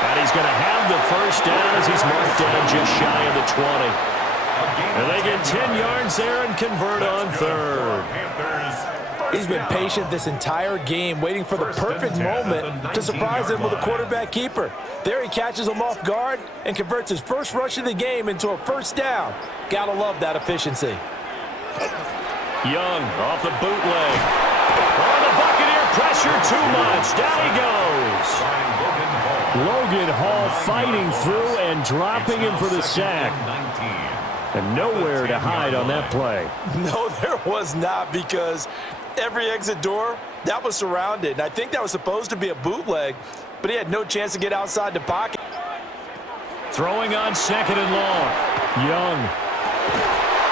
And he's going to have the first down as he's marked down just shy of the 20. And they get 10 yards there and convert on third. He's been patient this entire game, waiting for the perfect moment to surprise them with a quarterback keeper. There he catches him off guard and converts his first rush of the game into a first down. Gotta love that efficiency. Young off the bootleg. Oh, the Buccaneer pressure too much. Down he goes. Logan Hall fighting through and dropping him for the sack. And nowhere to hide on that play. No, there was not, because every exit door, that was surrounded. And I think that was supposed to be a bootleg, but he had no chance to get outside the pocket. Throwing on second and long. Young.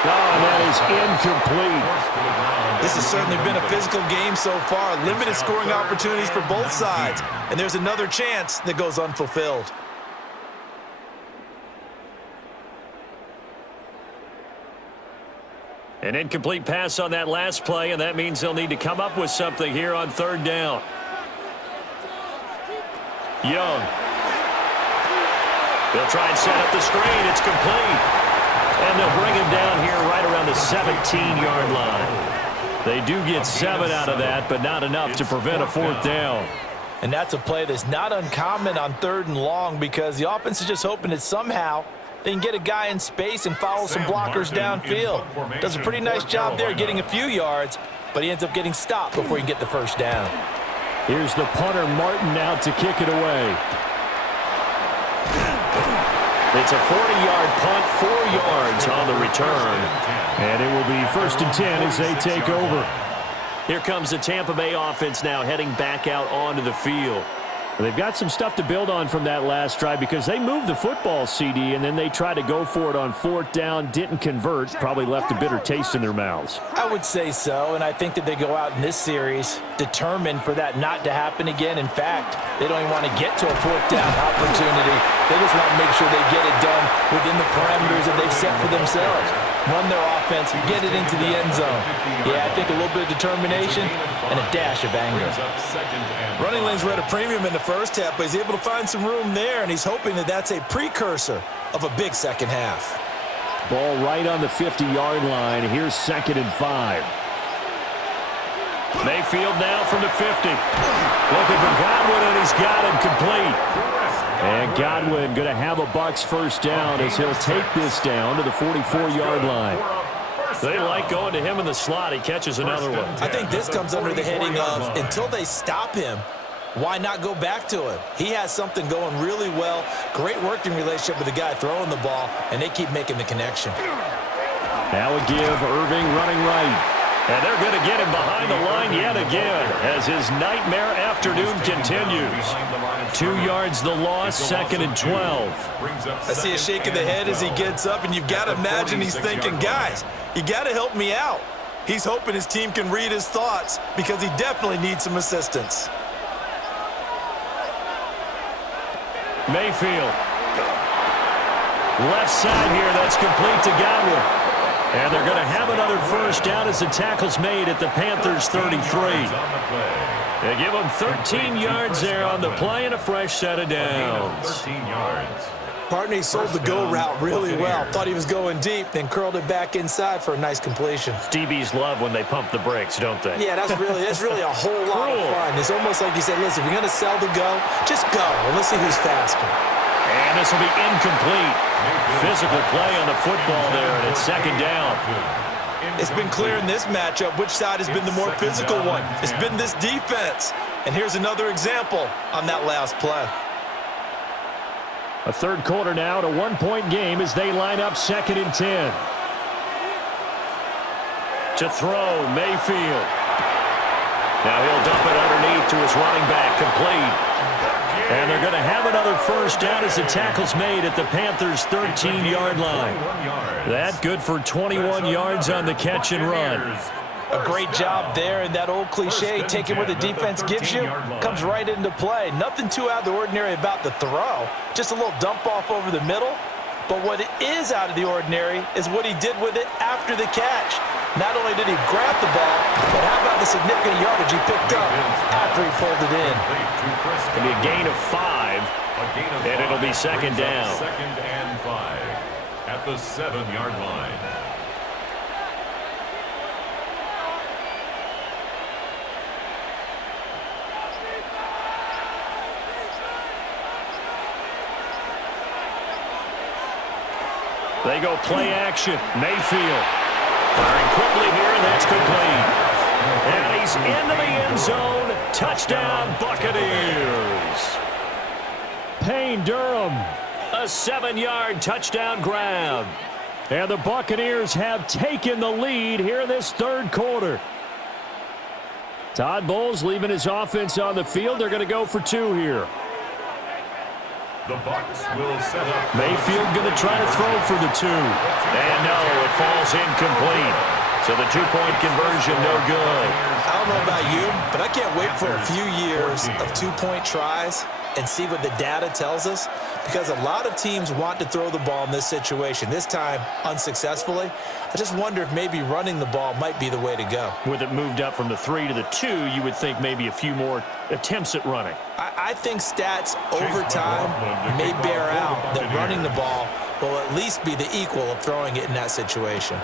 Oh, and that is incomplete. This has certainly been a physical game so far. Limited scoring opportunities for both sides. And there's another chance that goes unfulfilled. An incomplete pass on that last play, and that means they'll need to come up with something here on third down. Young. They'll try and set up the screen. It's complete. And they'll bring him down here right around the 17-yard line. They do get 7 out of that, but not enough to prevent a fourth down. And that's a play that's not uncommon on third and long, because the offense is just hoping that somehow they can get a guy in space and follow some blockers downfield. Does a pretty nice job there getting a few yards, but he ends up getting stopped before he can get the first down. Here's the punter, Martin, out to kick it away. It's a 40-yard punt, 4 yards on the return. And it will be 1st and 10 as they take over. Here comes the Tampa Bay offense now heading back out onto the field. They've got some stuff to build on from that last drive, because they moved the football, CD, and then they tried to go for it on 4th down, didn't convert, probably left a bitter taste in their mouths. I would say so, and I think that they go out in this series determined for that not to happen again. In fact, they don't even want to get to a 4th down opportunity. They just want to make sure they get it done within the parameters that they've set for themselves. Run their offense, get it into the end zone. Yeah, I think a little bit of determination and a dash of anger. Running lanes were at a premium in the first half, but he's able to find some room there, and he's hoping that that's a precursor of a big second half. Ball right on the 50-yard line. Here's 2nd and 5. Mayfield now from the 50. Looking for Godwin, and he's got him complete. And Godwin going to have a Bucs first down as he'll take this down to the 44-yard line. They like going to him in the slot. He catches another one. I think this comes under the heading of, until they stop him, why not go back to him? He has something going really well. Great working relationship with the guy throwing the ball, and they keep making the connection. Now a give, Irving running right. And they're going to get him behind the line yet again as his nightmare afternoon continues. 2 yards the loss, 2nd and 12. I see a shake of the head as he gets up, and you've got to imagine he's thinking, guys, you got to help me out. He's hoping his team can read his thoughts, because he definitely needs some assistance. Mayfield. Left side here, that's complete to Godwin. And they're going to have another first down as the tackle's made at the Panthers' 33. They give them 13 yards there on the play and a fresh set of downs. 13 yards. Partner, he sold the go route really well. Thought he was going deep, then curled it back inside for a nice completion. DBs love when they pump the brakes, don't they? Yeah, that's really a whole lot of fun. It's almost like you said, listen, if you're going to sell the go, just go, and let's see who's faster. And this will be incomplete. Physical play on the football there, and it's 2nd down. It's been clear in this matchup which side has been the more physical one. It's been this defense. And here's another example on that last play. A third quarter now, at a one-point game as they line up 2nd and 10. To throw, Mayfield. Now he'll dump it underneath to his running back, complete. And they're going to have another first down as the tackle's made at the Panthers' 13-yard line. That good for 21 yards on the catch and run. A great job there, and that old cliche, taking what the defense gives you, comes right into play. Nothing too out of the ordinary about the throw. Just a little dump off over the middle. But what is out of the ordinary is what he did with it after the catch. Not only did he grab the ball, but how about the significant yardage he picked up after he pulled it in. It'll be a gain of 5, and it'll be 2nd down. 2nd and 5 at the 7-yard line. They go play action. Mayfield firing quickly here, and that's complete. And he's into the end zone. Touchdown, Buccaneers. Payne Durham, a 7-yard touchdown grab. And the Buccaneers have taken the lead here in this third quarter. Todd Bowles leaving his offense on the field. They're going to go for 2 here. The Bucs will set up. Mayfield going to try to throw for the 2. And no, it falls incomplete. So the 2-point conversion, no good. I don't know about you, but I can't wait for a few years of 2-point tries and see what the data tells us, because a lot of teams want to throw the ball in this situation, this time unsuccessfully. I just wonder if maybe running the ball might be the way to go. With it moved up from the 3 to the 2, you would think maybe a few more attempts at running. I think stats over time may bear out that running the ball will at least be the equal of throwing it in that situation.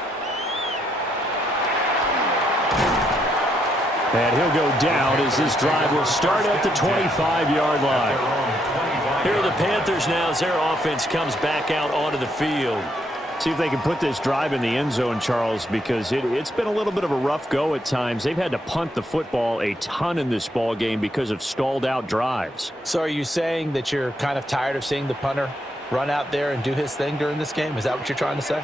And he'll go down as this drive will start at the 25-yard line. Here are the Panthers now as their offense comes back out onto the field. See if they can put this drive in the end zone, Charles, because it's been a little bit of a rough go at times. They've had to punt the football a ton in this ball game because of stalled-out drives. So are you saying that you're kind of tired of seeing the punter run out there and do his thing during this game? Is that what you're trying to say?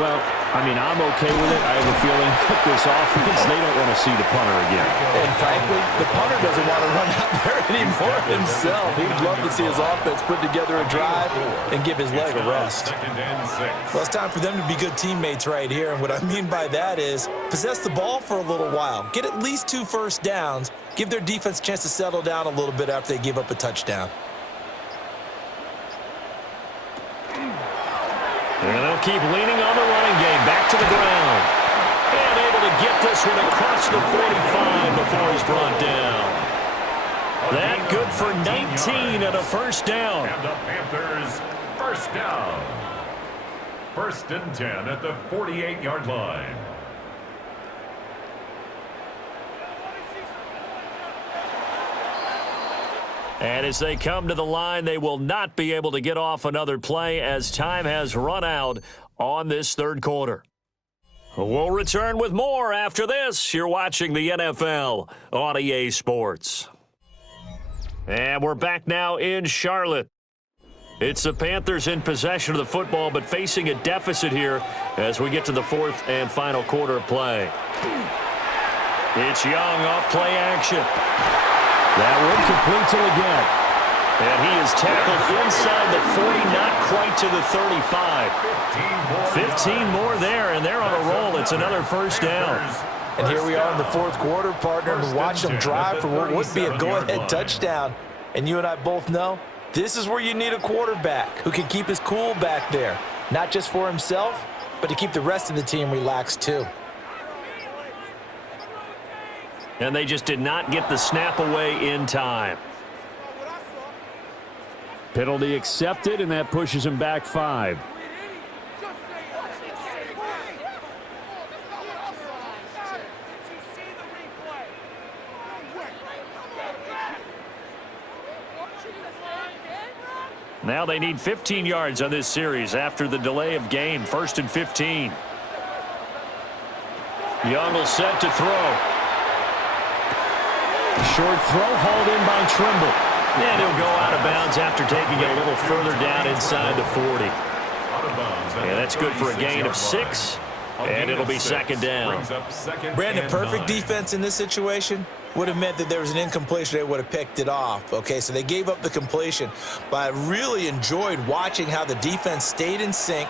Well, I mean, I'm okay with it. I have a feeling that this offense, they don't want to see the punter again. And frankly, the punter doesn't want to run out there anymore himself. He'd love to see his offense put together a drive and give his leg a rest. Well, it's time for them to be good teammates right here. And what I mean by that is possess the ball for a little while. Get at least 2 first downs. Give their defense a chance to settle down a little bit after they give up a touchdown. And they'll keep leaning on the running game. Back to the ground. And able to get this one across the 45 before he's brought down. That good for 19 and a first down. And the Panthers, first down. 1st and 10 at the 48-yard line. And as they come to the line, they will not be able to get off another play as time has run out on this third quarter. We'll return with more after this. You're watching the NFL on EA Sports. And we're back now in Charlotte. It's the Panthers in possession of the football, but facing a deficit here as we get to the 4th and final quarter of play. It's Young off play action. That one complete to Leggett. And he is tackled inside the 40, not quite to the 35. 15 more there, and they're on a roll. It's another first down. And here we are in the 4th quarter, partner, and watch them drive for what would be a go-ahead touchdown. And you and I both know this is where you need a quarterback who can keep his cool back there, not just for himself, but to keep the rest of the team relaxed too. And they just did not get the snap away in time. Penalty accepted, and that pushes him back 5. Now they need 15 yards on this series after the delay of game. 1st and 15. Young will set to throw. Short throw hauled in by Trimble. And he'll go out of bounds after taking it a little further down inside the 40. And that's good for a gain of 6. And it'll be second down. Brandon, perfect defense in this situation would have meant that there was an incompletion. They would have picked it off. Okay, so they gave up the completion. But I really enjoyed watching how the defense stayed in sync,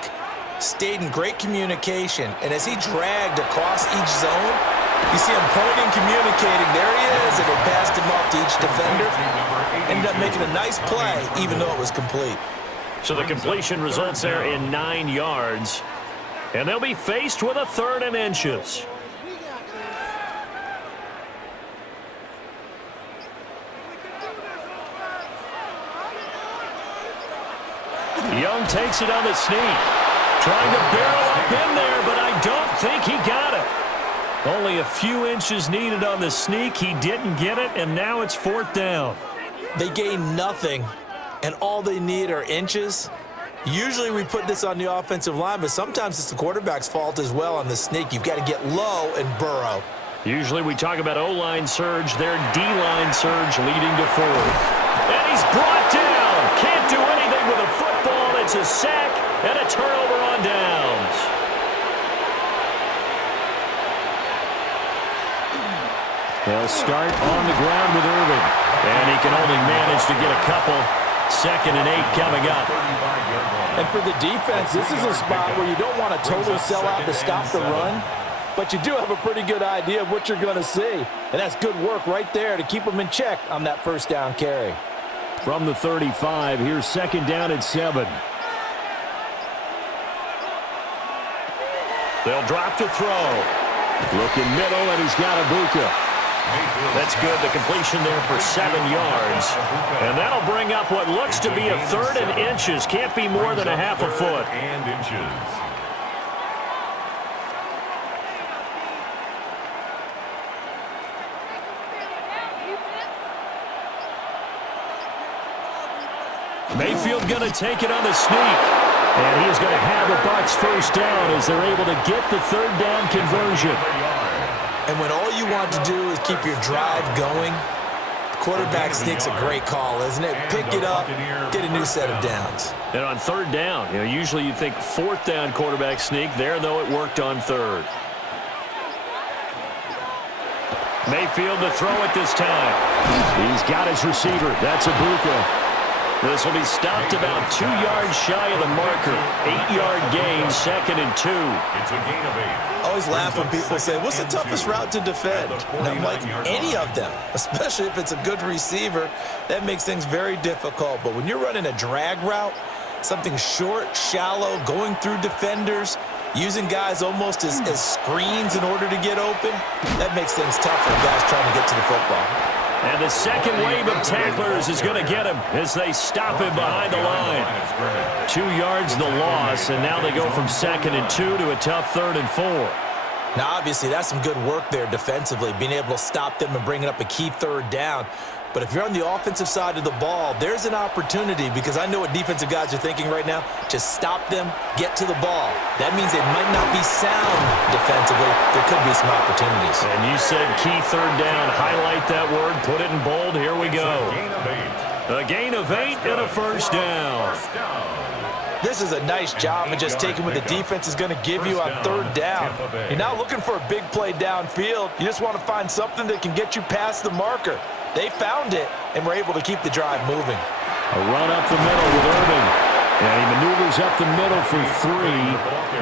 stayed in great communication. And as he dragged across each zone, you see him pointing, communicating. There he is, and they passed him off to each defender. Ended up making a nice play, even though it was complete. So the completion results there in 9 yards. And they'll be faced with a 3rd and inches. Young takes it on the sneak. Trying to barrel up in there, but I don't think he got it. Only a few inches needed on the sneak. He didn't get it, and now it's 4th down. They gain nothing, and all they need are inches. Usually we put this on the offensive line, but sometimes it's the quarterback's fault as well on the sneak. You've got to get low and burrow. Usually we talk about O-line surge. Their D-line surge leading to 4th. And he's brought down. Can't do anything with a football. It's a sack and a turnover on downs. They'll start on the ground with Irving. And he can only manage to get a couple. 2nd and 8 coming up. And for the defense, this is a spot where you don't want a total sellout to stop the run, but you do have a pretty good idea of what you're going to see. And that's good work right there to keep them in check on that 1st down carry. From the 35, here's 2nd down and 7. They'll drop to throw. Looking middle, and he's got Ibuka. That's good. The completion there for 7 yards. And that'll bring up what looks to be a 3rd and inches. Can't be more than a half a foot. Mayfield going to take it on the sneak. And he's going to have the Bucs 1st down as they're able to get the 3rd down conversion. And when all you want to do is keep your drive going, the quarterback sneak's a great call, isn't it? Pick it up, get a new set of downs. And on 3rd down, usually you think 4th down quarterback sneak. There, though, it worked on 3rd. Mayfield to throw it this time. He's got his receiver. That's Ibuka. This will be stopped about 2 yards shy of the marker. 8-yard gain, 2nd and 2. It's a gain of 8. I always laugh when people say, what's the toughest route to defend? And I'm like, any of them, especially if it's a good receiver. That makes things very difficult. But when you're running a drag route, something short, shallow, going through defenders, using guys almost as screens in order to get open, that makes things tough for guys trying to get to the football. And the second wave of tacklers is going to get him as they stop him behind the line. 2 yards the loss, and now they go from 2nd and 2 to a tough 3rd and 4. Now, obviously, that's some good work there defensively, being able to stop them and bringing up a key 3rd down. But if you're on the offensive side of the ball, there's an opportunity, because I know what defensive guys are thinking right now. Just stop them, get to the ball. That means they might not be sound defensively. There could be some opportunities. And you said key 3rd down. Highlight that word. Put it in bold. Here we go. A gain of 8 and a 1st down. This is a nice job of just taking what the defense is going to give you on 3rd down. You're not looking for a big play downfield. You just want to find something that can get you past the marker. They found it and were able to keep the drive moving. A run up the middle with Irving. And he maneuvers up the middle for 3.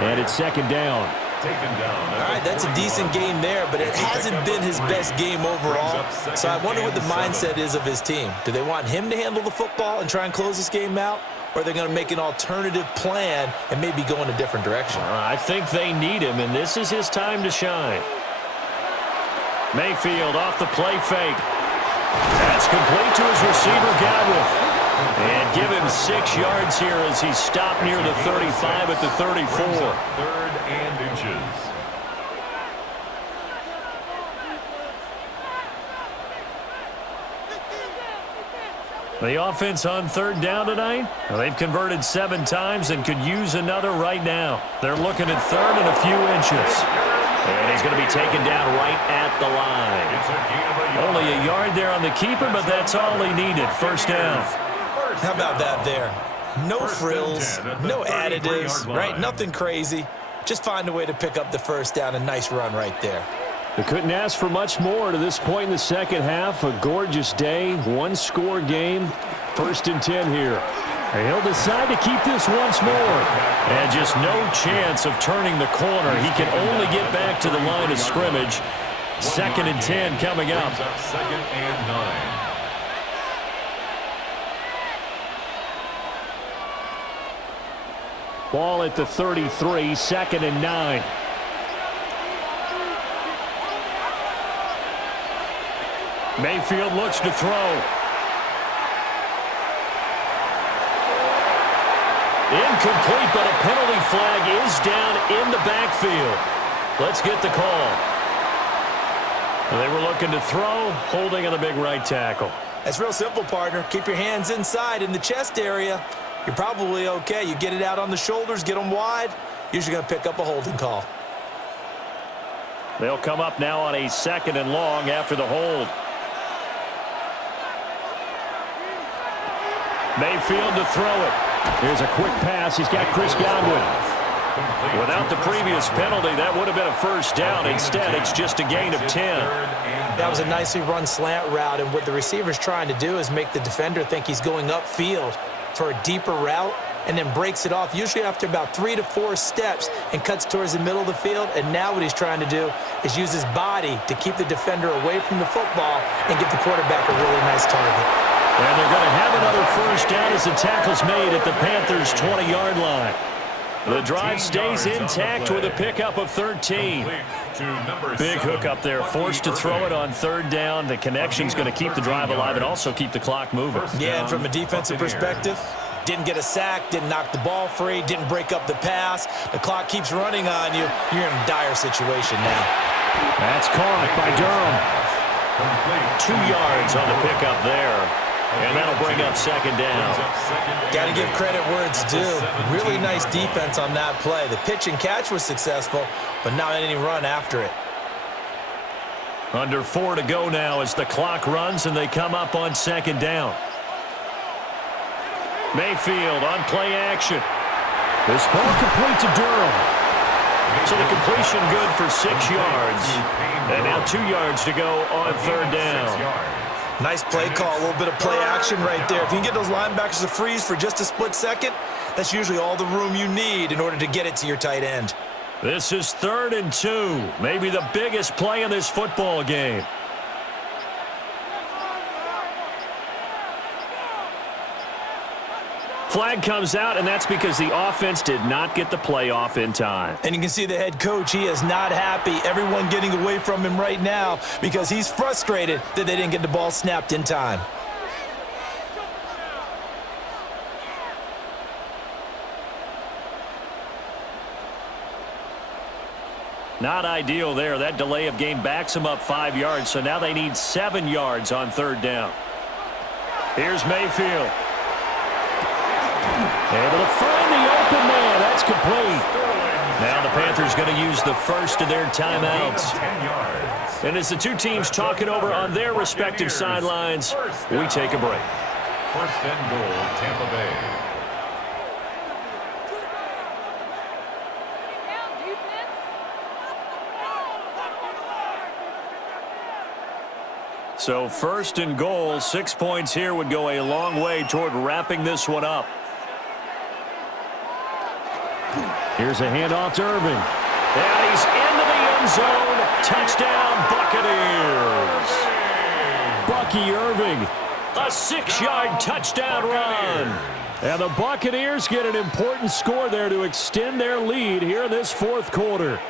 And it's 2nd down. All right, that's a decent game there, but it hasn't been his best game overall. So I wonder what the mindset is of his team. Do they want him to handle the football and try and close this game out? Or are they going to make an alternative plan and maybe go in a different direction? I think they need him, and this is his time to shine. Mayfield off the play fake. That's complete to his receiver, Godwin. And give him 6 yards here as he stopped near the 35 at the 34. 3rd and inches. The offense on 3rd down tonight, well, they've converted 7 times and could use another right now. They're looking at 3rd and a few inches. And he's going to be taken down right at the line. Only a yard there on the keeper, but that's all he needed. First down. How about that there? No frills, no additives, right? Nothing crazy. Just find a way to pick up the first down. A nice run right there. They couldn't ask for much more to this point in the second half. A gorgeous day, one-score game. 1st and 10 here. And he'll decide to keep this once more. And just no chance of turning the corner. He can only get back to the line of scrimmage. 2nd and 10 coming up. 2nd and 9. Ball at the 33, 2nd and 9. Mayfield looks to throw. Incomplete, but a penalty flag is down in the backfield. Let's get the call. They were looking to throw, holding on the big right tackle. That's real simple, partner. Keep your hands inside in the chest area. You're probably okay. You get it out on the shoulders, get them wide. Usually going to pick up a holding call. They'll come up now on a 2nd and long after the hold. Mayfield to throw it. Here's a quick pass. He's got Chris Godwin. Without the previous penalty, that would have been a first down. Instead, it's just a gain of 10. That was a nicely run slant route, and what the receiver's trying to do is make the defender think he's going upfield for a deeper route, and then breaks it off, usually after about 3 to 4 steps, and cuts towards the middle of the field. And now what he's trying to do is use his body to keep the defender away from the football and give the quarterback a really nice target. And they're going to have another first down as the tackle's made at the Panthers' 20-yard line. The drive stays intact with a pickup of 13. Big hook up there, forced to throw it on 3rd down. The connection's going to keep the drive alive and also keep the clock moving. Yeah, and from a defensive perspective, didn't get a sack, didn't knock the ball free, didn't break up the pass. The clock keeps running on you. You're in a dire situation now. That's caught by Durham. 2 yards on the pickup there. And that'll bring up 2nd down. Got to give credit where it's due. Really nice defense on that play. The pitch and catch was successful, but not any run after it. Under 4 to go now as the clock runs and they come up on 2nd down. Mayfield on play action. This ball complete to Durham. So the completion good for 6 yards. And now 2 yards to go on 3rd down. Nice play call, a little bit of play action right there. If you can get those linebackers to freeze for just a split second, that's usually all the room you need in order to get it to your tight end. This is 3rd and 2, maybe the biggest play in this football game. Flag comes out, and that's because the offense did not get the play off in time. And you can see the head coach, he is not happy. Everyone getting away from him right now because he's frustrated that they didn't get the ball snapped in time. Not ideal there. That delay of game backs them up 5 yards, so now they need 7 yards on 3rd down. Here's Mayfield. Able to find the open man. That's complete. Now the Panthers going to use the first of their timeouts. And as the two teams talk it over on their respective sidelines, we take a break. 1st and goal, Tampa Bay. So 1st and goal, 6 points here would go a long way toward wrapping this one up. Here's a handoff to Irving. And he's into the end zone. Touchdown, Buccaneers. Bucky Irving, a 6-yard touchdown run. And the Buccaneers get an important score there to extend their lead here in this 4th quarter.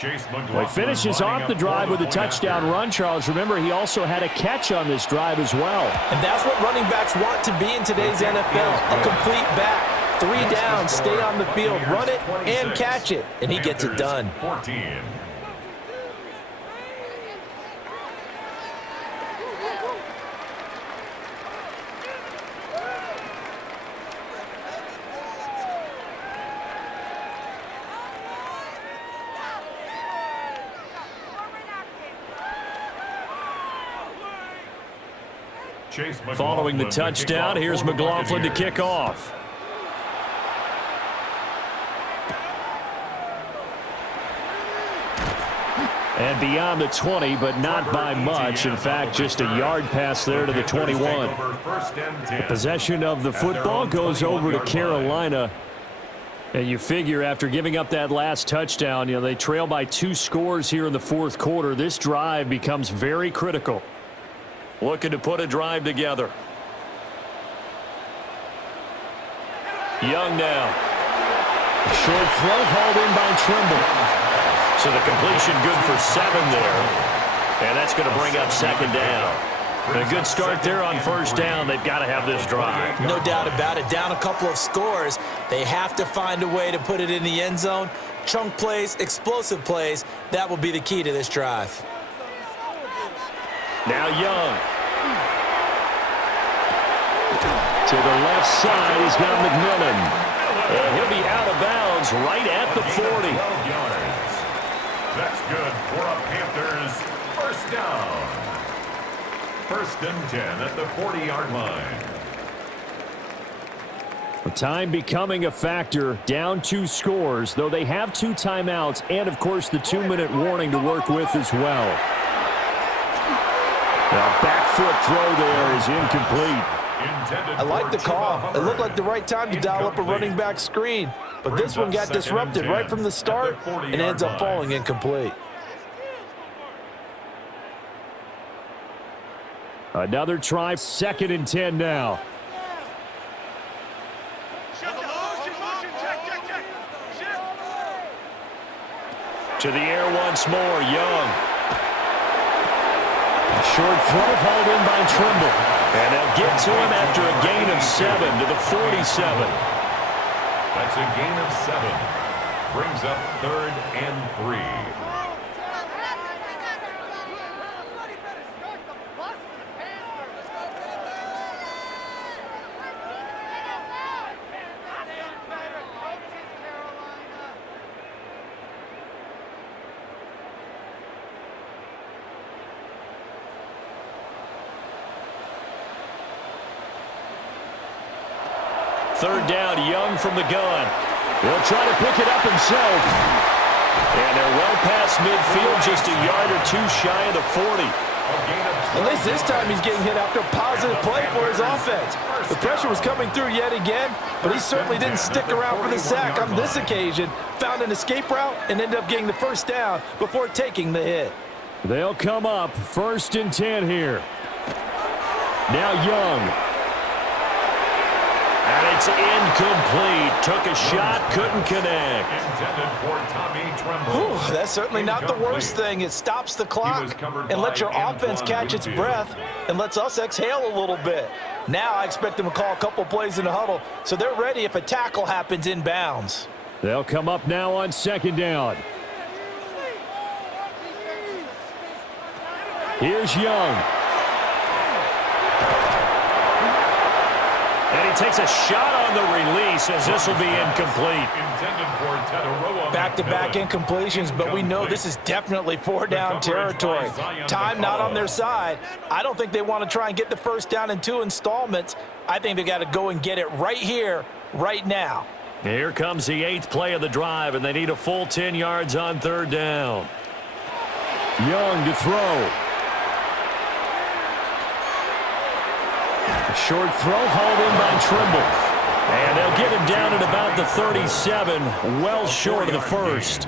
He finishes off the drive with a touchdown run, Charles. Remember, he also had a catch on this drive as well. And that's what running backs want to be in today's NFL, a complete back. 3 down, stay on the field, run it, and catch it. And he gets it done. 14. Following the touchdown, here's McLaughlin to kick off. And beyond the 20, but not by much. In fact, just a yard pass there to the 21. The possession of the football goes over to Carolina. And you figure after giving up that last touchdown, they trail by 2 scores here in the fourth quarter. This drive becomes very critical. Looking to put a drive together. Young now. Short throw hauled in by Trimble. So the completion good for 7 there. And that's going to bring up second down. A good start there on first down. They've got to have this drive. No doubt about it. Down a couple of scores. They have to find a way to put it in the end zone. Chunk plays, explosive plays. That will be the key to this drive. Now Young. To the left side, he's got McMillan. And he'll be out of bounds right at the 40. That's good for a Panthers first down. 1st and 10 at the 40-yard line. Time becoming a factor, down 2 scores, though they have 2 timeouts and, of course, the 2-minute warning to work with as well. Now, back foot throw there is incomplete. I like the call. It looked like the right time to dial up a running back screen. But this one got disrupted right from the start and ends up falling incomplete. Another try, 2nd and 10 now. To the air once more, Young. A short throw hauled in by Trimble. And they'll get to him after a gain of 7 to the 47. That's a gain of 7. Brings up 3rd and 3. Third down, Young from the gun. He'll try to pick it up himself. And they're well past midfield, just a yard or 2 shy of the 40. At least this time he's getting hit after a positive play for his offense. The pressure was coming through yet again, but he certainly didn't stick around for the sack on this occasion. Found an escape route and ended up getting the first down before taking the hit. They'll come up 1st and 10 here. Now Young. And it's incomplete. Took a shot, couldn't connect. Intended for Tommy Trimble. That's certainly not the worst thing. It stops the clock and lets your offense catch its breath and lets us exhale a little bit. Now I expect them to call a couple plays in the huddle so they're ready if a tackle happens inbounds. They'll come up now on 2nd down. Here's Young. And he takes a shot on the release as this will be incomplete. Back-to-back incompletions, but we know this is definitely 4-down territory. Time not on their side. I don't think they want to try and get the first down in 2 installments. I think they got to go and get it right here, right now. Here comes the 8th play of the drive, and they need a full 10 yards on 3rd down. Young to throw. A short throw hauled in by Trimble. And they'll get him down at about the 37, well short of the 1st.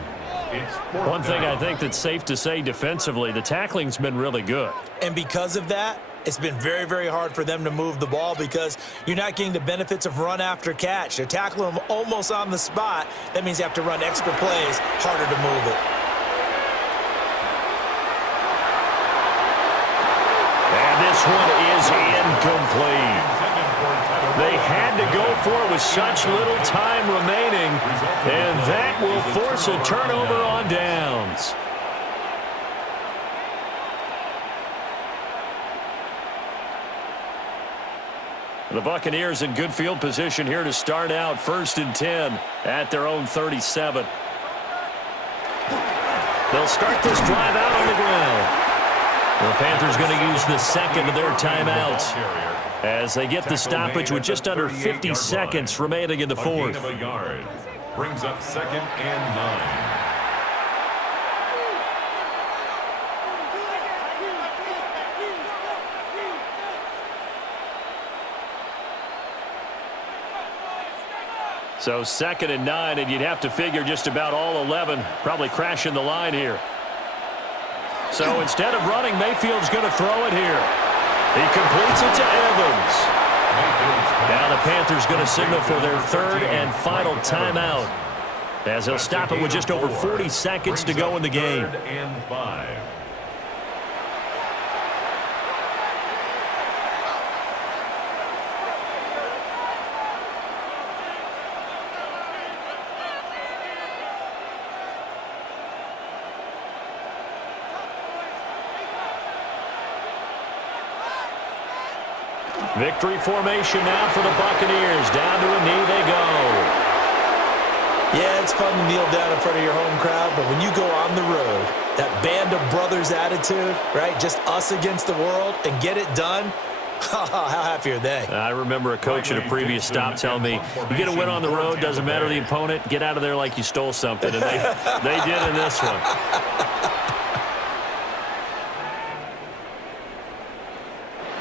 One thing I think that's safe to say defensively, the tackling's been really good. And because of that, it's been very, very hard for them to move the ball because you're not getting the benefits of run after catch. They're tackling them almost on the spot. That means you have to run extra plays, harder to move it. And this one is incomplete. They had to go for it with such little time remaining, and that will force a turnover on downs. The Buccaneers in good field position here to start out 1st and 10 at their own 37. They'll start this drive out on the ground. The Panthers going to use use the second of their timeouts as they get the stoppage with just under 50 seconds remaining in the fourth. Brings up 2nd and 9. So 2nd and 9, and you'd have to figure just about all 11 probably crashing the line here. So instead of running, Mayfield's going to throw it here. He completes it to Evans. Now the Panthers going to signal for their 3rd and final timeout, as they'll stop it with just over 40 seconds to go in the game. 3rd and 5. Victory formation now for the Buccaneers. Down to a knee they go. Yeah, it's fun to kneel down in front of your home crowd, but when you go on the road, that band of brothers attitude, right? Just us against the world and get it done. How happy are they? I remember a coach at a previous stop telling me, you get a win on the road, doesn't matter the opponent, get out of there like you stole something. And they did in this one.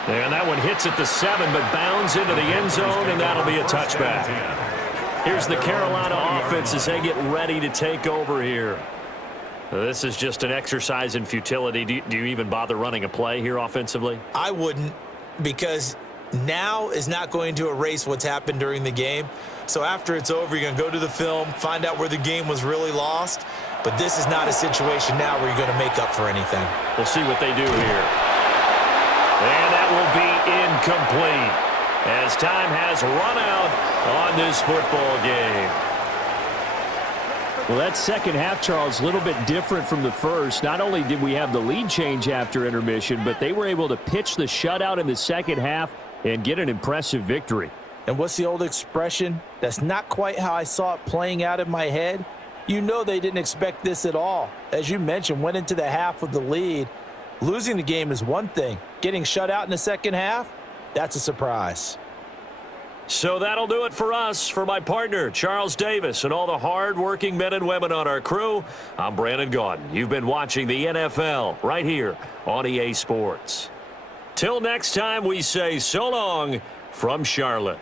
And that one hits at the 7, but bounds into the end zone, and that'll be a touchback. Here's the Carolina offense as they get ready to take over here. This is just an exercise in futility. Do you even bother running a play here offensively? I wouldn't, because now is not going to erase what's happened during the game. So after it's over, you're going to go to the film, find out where the game was really lost. But this is not a situation now where you're going to make up for anything. We'll see what they do here. And that will be incomplete as time has run out on this football game. Well, that second half, Charles, a little bit different from the first. Not only did we have the lead change after intermission, but they were able to pitch the shutout in the second half and get an impressive victory. And what's the old expression? That's not quite how I saw it playing out in my head. You know they didn't expect this at all. As you mentioned, went into the half with the lead. Losing the game is one thing. Getting shut out in the second half, that's a surprise. So that'll do it for us. For my partner, Charles Davis, and all the hard-working men and women on our crew, I'm Brandon Gaudin. You've been watching the NFL right here on EA Sports. Till next time, we say so long from Charlotte.